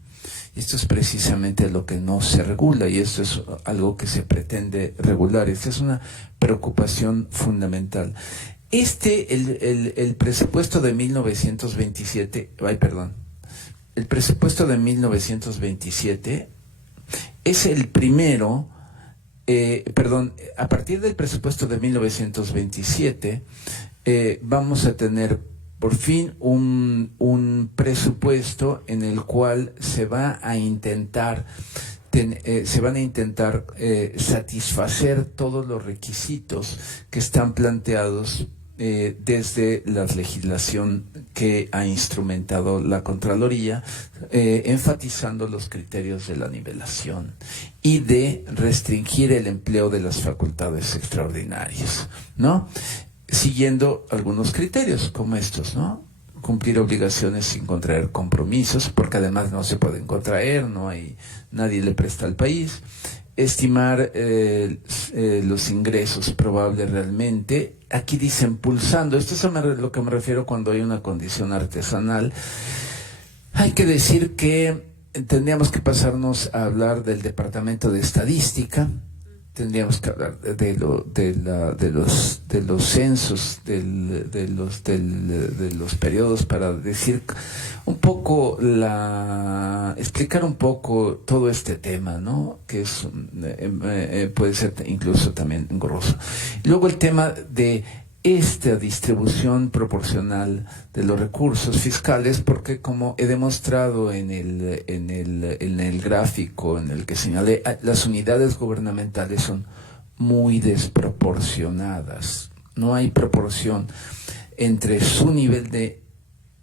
Esto es precisamente lo que no se regula, y esto es algo que se pretende regular. Esta es una preocupación fundamental. El presupuesto de 1927, el presupuesto de 1927 es el primero, a partir del presupuesto de 1927 vamos a tener por fin un presupuesto en el cual se van a intentar satisfacer todos los requisitos que están planteados desde la legislación que ha instrumentado la Contraloría, enfatizando los criterios de la nivelación y de restringir el empleo de las facultades extraordinarias, ¿no? Siguiendo algunos criterios como estos, ¿no? Cumplir obligaciones sin contraer compromisos, porque además no se pueden contraer, nadie le presta al país. Estimar los ingresos probables realmente. Aquí dicen pulsando, esto es lo que me refiero cuando hay una condición artesanal. Hay que decir que tendríamos que pasarnos a hablar del Departamento de Estadística, tendríamos que hablar de los censos, de los periodos, para decir un poco, explicar un poco todo este tema, ¿no? Que es puede ser incluso también engorroso. Luego el tema de esta distribución proporcional de los recursos fiscales, porque como he demostrado en el gráfico en el que señalé, las unidades gubernamentales son muy desproporcionadas. No hay proporción entre su nivel de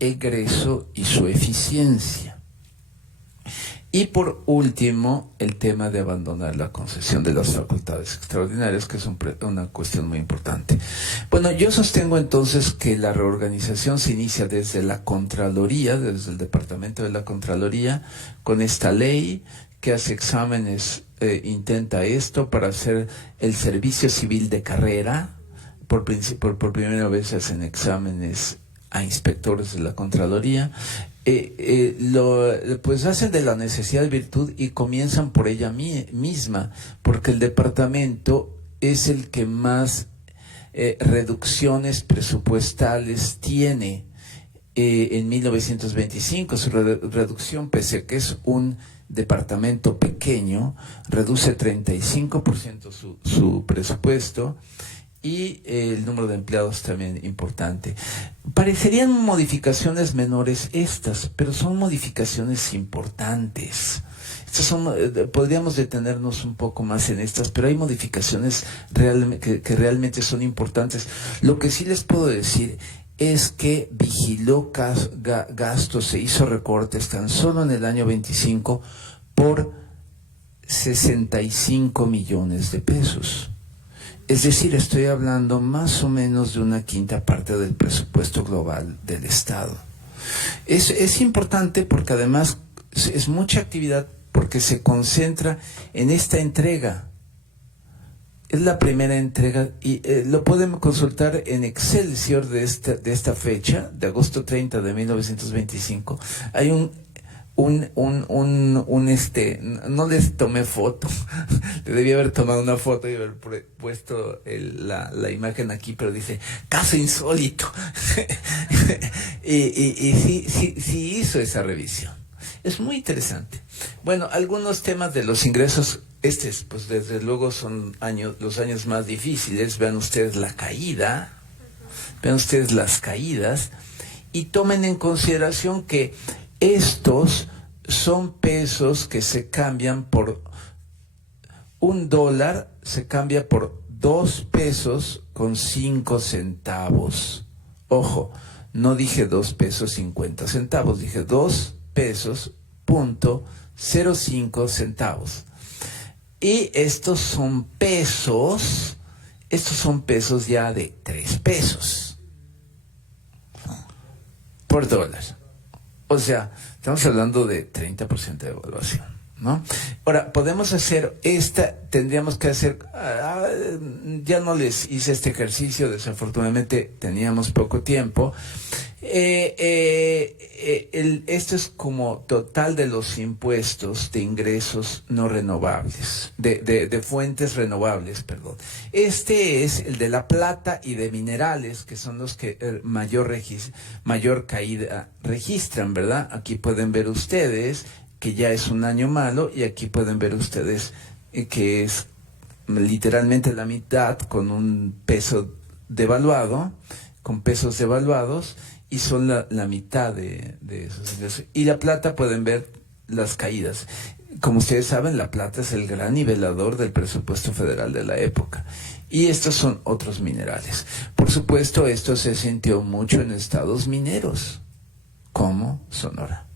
egreso y su eficiencia. Y por último, el tema de abandonar la concesión de las facultades extraordinarias, que es una cuestión muy importante. Bueno, yo sostengo entonces que la reorganización se inicia desde la Contraloría, desde el Departamento de la Contraloría, con esta ley que hace exámenes, intenta esto para hacer el servicio civil de carrera. Por primera vez se hacen exámenes a inspectores de la Contraloría. Pues hacen de la necesidad virtud y comienzan por ella misma, porque el departamento es el que más reducciones presupuestales tiene. En 1925 su reducción, pese a que es un departamento pequeño, reduce 35% su presupuesto. Y el número de empleados también importante. Parecerían modificaciones menores estas, pero son modificaciones importantes. Podríamos detenernos un poco más en estas, pero hay modificaciones que realmente son importantes. Lo que sí les puedo decir es que vigiló gastos, se hizo recortes tan solo en el año 25 por 65 millones de pesos. Es decir, estoy hablando más o menos de una quinta parte del presupuesto global del Estado. Es importante porque además es mucha actividad, porque se concentra en esta entrega. Es la primera entrega y lo pueden consultar en Excelsior de esta fecha, de agosto 30 de 1925. Hay no les tomé foto, le debí haber tomado una foto y haber puesto la imagen aquí, pero dice caso insólito. y sí hizo esa revisión. Es muy interesante. Bueno, algunos temas de los ingresos, pues desde luego son los años más difíciles. Vean ustedes las caídas y tomen en consideración que estos son pesos que se cambian por $1, se cambia por 2 pesos con 5 centavos. Ojo, no dije 2 pesos 50 centavos, dije 2 pesos punto 05 centavos. Y estos son pesos ya de 3 pesos por dólar. O sea, estamos hablando de 30% de evaluación, ¿no? Ahora, podemos hacer tendríamos que hacer, ya no les hice este ejercicio, desafortunadamente teníamos poco tiempo. Esto es como total de los impuestos de ingresos no renovables, de fuentes renovables, perdón. Este es el de la plata y de minerales, que son los que mayor caída registran, ¿verdad? Aquí pueden ver ustedes que ya es un año malo, y aquí pueden ver ustedes que es literalmente la mitad, con un peso devaluado, con pesos devaluados, y son la mitad de esos ingresos. Y la plata, pueden ver las caídas. Como ustedes saben, la plata es el gran nivelador del presupuesto federal de la época. Y estos son otros minerales. Por supuesto, esto se sintió mucho en estados mineros, como Sonora.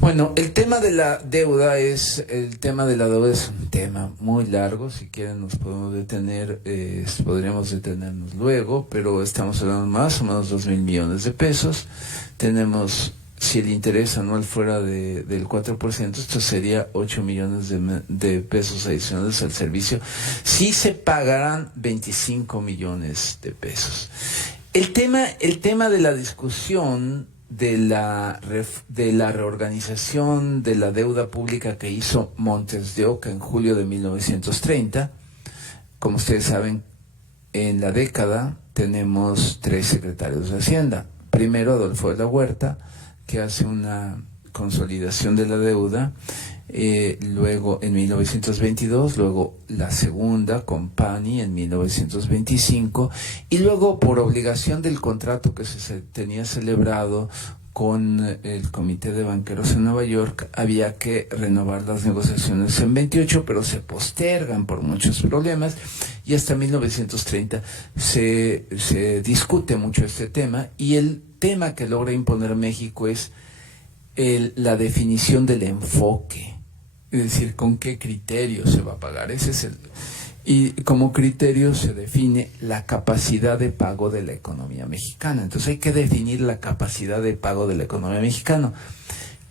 Bueno, el tema de la deuda es un tema muy largo. Si quieren nos podemos detener, podríamos detenernos luego, pero estamos hablando más o menos 2,000 millones de pesos. Tenemos, si el interés anual fuera del 4%, esto sería 8 millones de pesos adicionales al servicio. Sí se pagarán 25 millones de pesos. El tema de la discusión de la reorganización de la deuda pública que hizo Montes de Oca en julio de 1930. Como ustedes saben, en la década tenemos 3 secretarios de Hacienda. Primero Adolfo de la Huerta, que hace una consolidación de la deuda, luego en 1922, luego la segunda con Pani en 1925, y luego por obligación del contrato que se tenía celebrado con el Comité de Banqueros en Nueva York, había que renovar las negociaciones en 28, pero se postergan por muchos problemas, y hasta 1930 se discute mucho este tema, y el tema que logra imponer México es la definición del enfoque, es decir, con qué criterio se va a pagar. Y como criterio se define la capacidad de pago de la economía mexicana. Entonces hay que definir la capacidad de pago de la economía mexicana.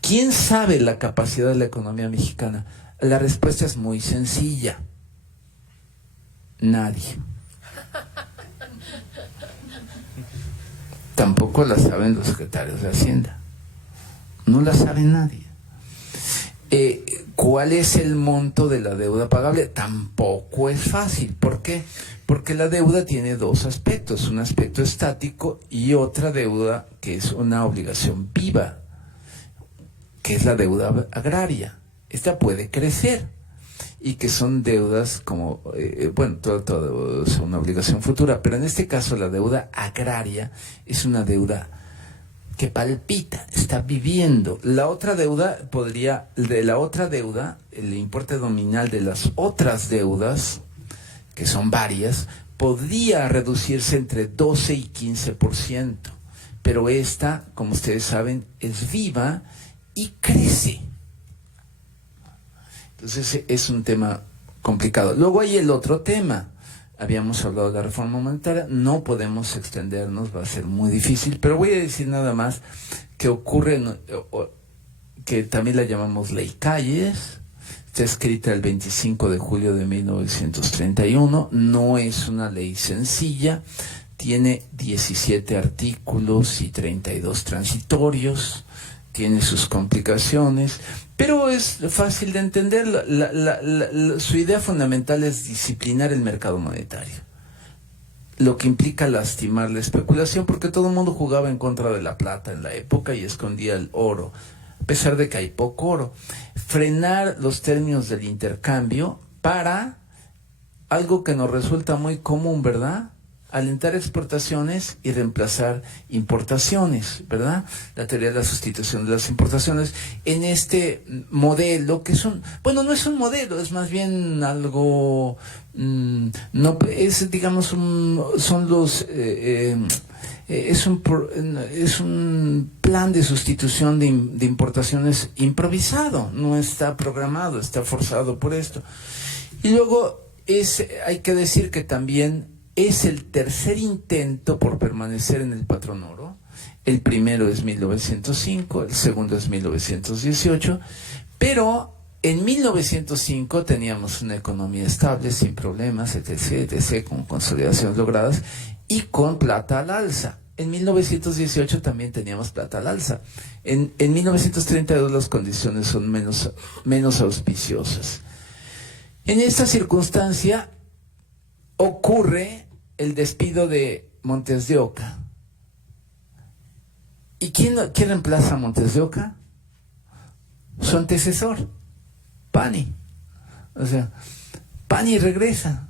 ¿Quién sabe la capacidad de la economía mexicana? La respuesta es muy sencilla. Nadie. Tampoco la saben los secretarios de Hacienda. No la sabe nadie. ¿Cuál es el monto de la deuda pagable? Tampoco es fácil. ¿Por qué? Porque la deuda tiene 2 aspectos, un aspecto estático y otra deuda que es una obligación viva, que es la deuda agraria. Esta puede crecer y que son deudas como, todo es una obligación futura, pero en este caso la deuda agraria es una deuda que palpita, está viviendo. La otra deuda el importe nominal de las otras deudas, que son varias, podría reducirse entre 12 y 15%. Pero esta, como ustedes saben, es viva y crece. Entonces es un tema complicado. Luego hay el otro tema. Habíamos hablado de la reforma monetaria, no podemos extendernos, va a ser muy difícil, pero voy a decir nada más que ocurre, que también la llamamos Ley Calles, está escrita el 25 de julio de 1931, no es una ley sencilla, tiene 17 artículos y 32 transitorios, tiene sus complicaciones, pero es fácil de entender. Su idea fundamental es disciplinar el mercado monetario, lo que implica lastimar la especulación, porque todo el mundo jugaba en contra de la plata en la época y escondía el oro, a pesar de que hay poco oro. Frenar los términos del intercambio para algo que nos resulta muy común, ¿verdad? Alentar exportaciones y reemplazar importaciones, ¿verdad? La teoría de la sustitución de las importaciones en este modelo que no es un modelo, es más bien algo, no es, digamos, es un plan de sustitución de importaciones improvisado, no está programado, está forzado por esto. Y luego hay que decir que también es el tercer intento por permanecer en el patrón oro. El primero es 1905, el segundo es 1918, pero en 1905 teníamos una economía estable, sin problemas, etc., con consolidaciones logradas y con plata al alza. En 1918 también teníamos plata al alza. En 1932 las condiciones son menos auspiciosas. En esta circunstancia ocurre el despido de Montes de Oca. ¿Y quién reemplaza a Montes de Oca? Su antecesor, Pani. O sea, Pani regresa.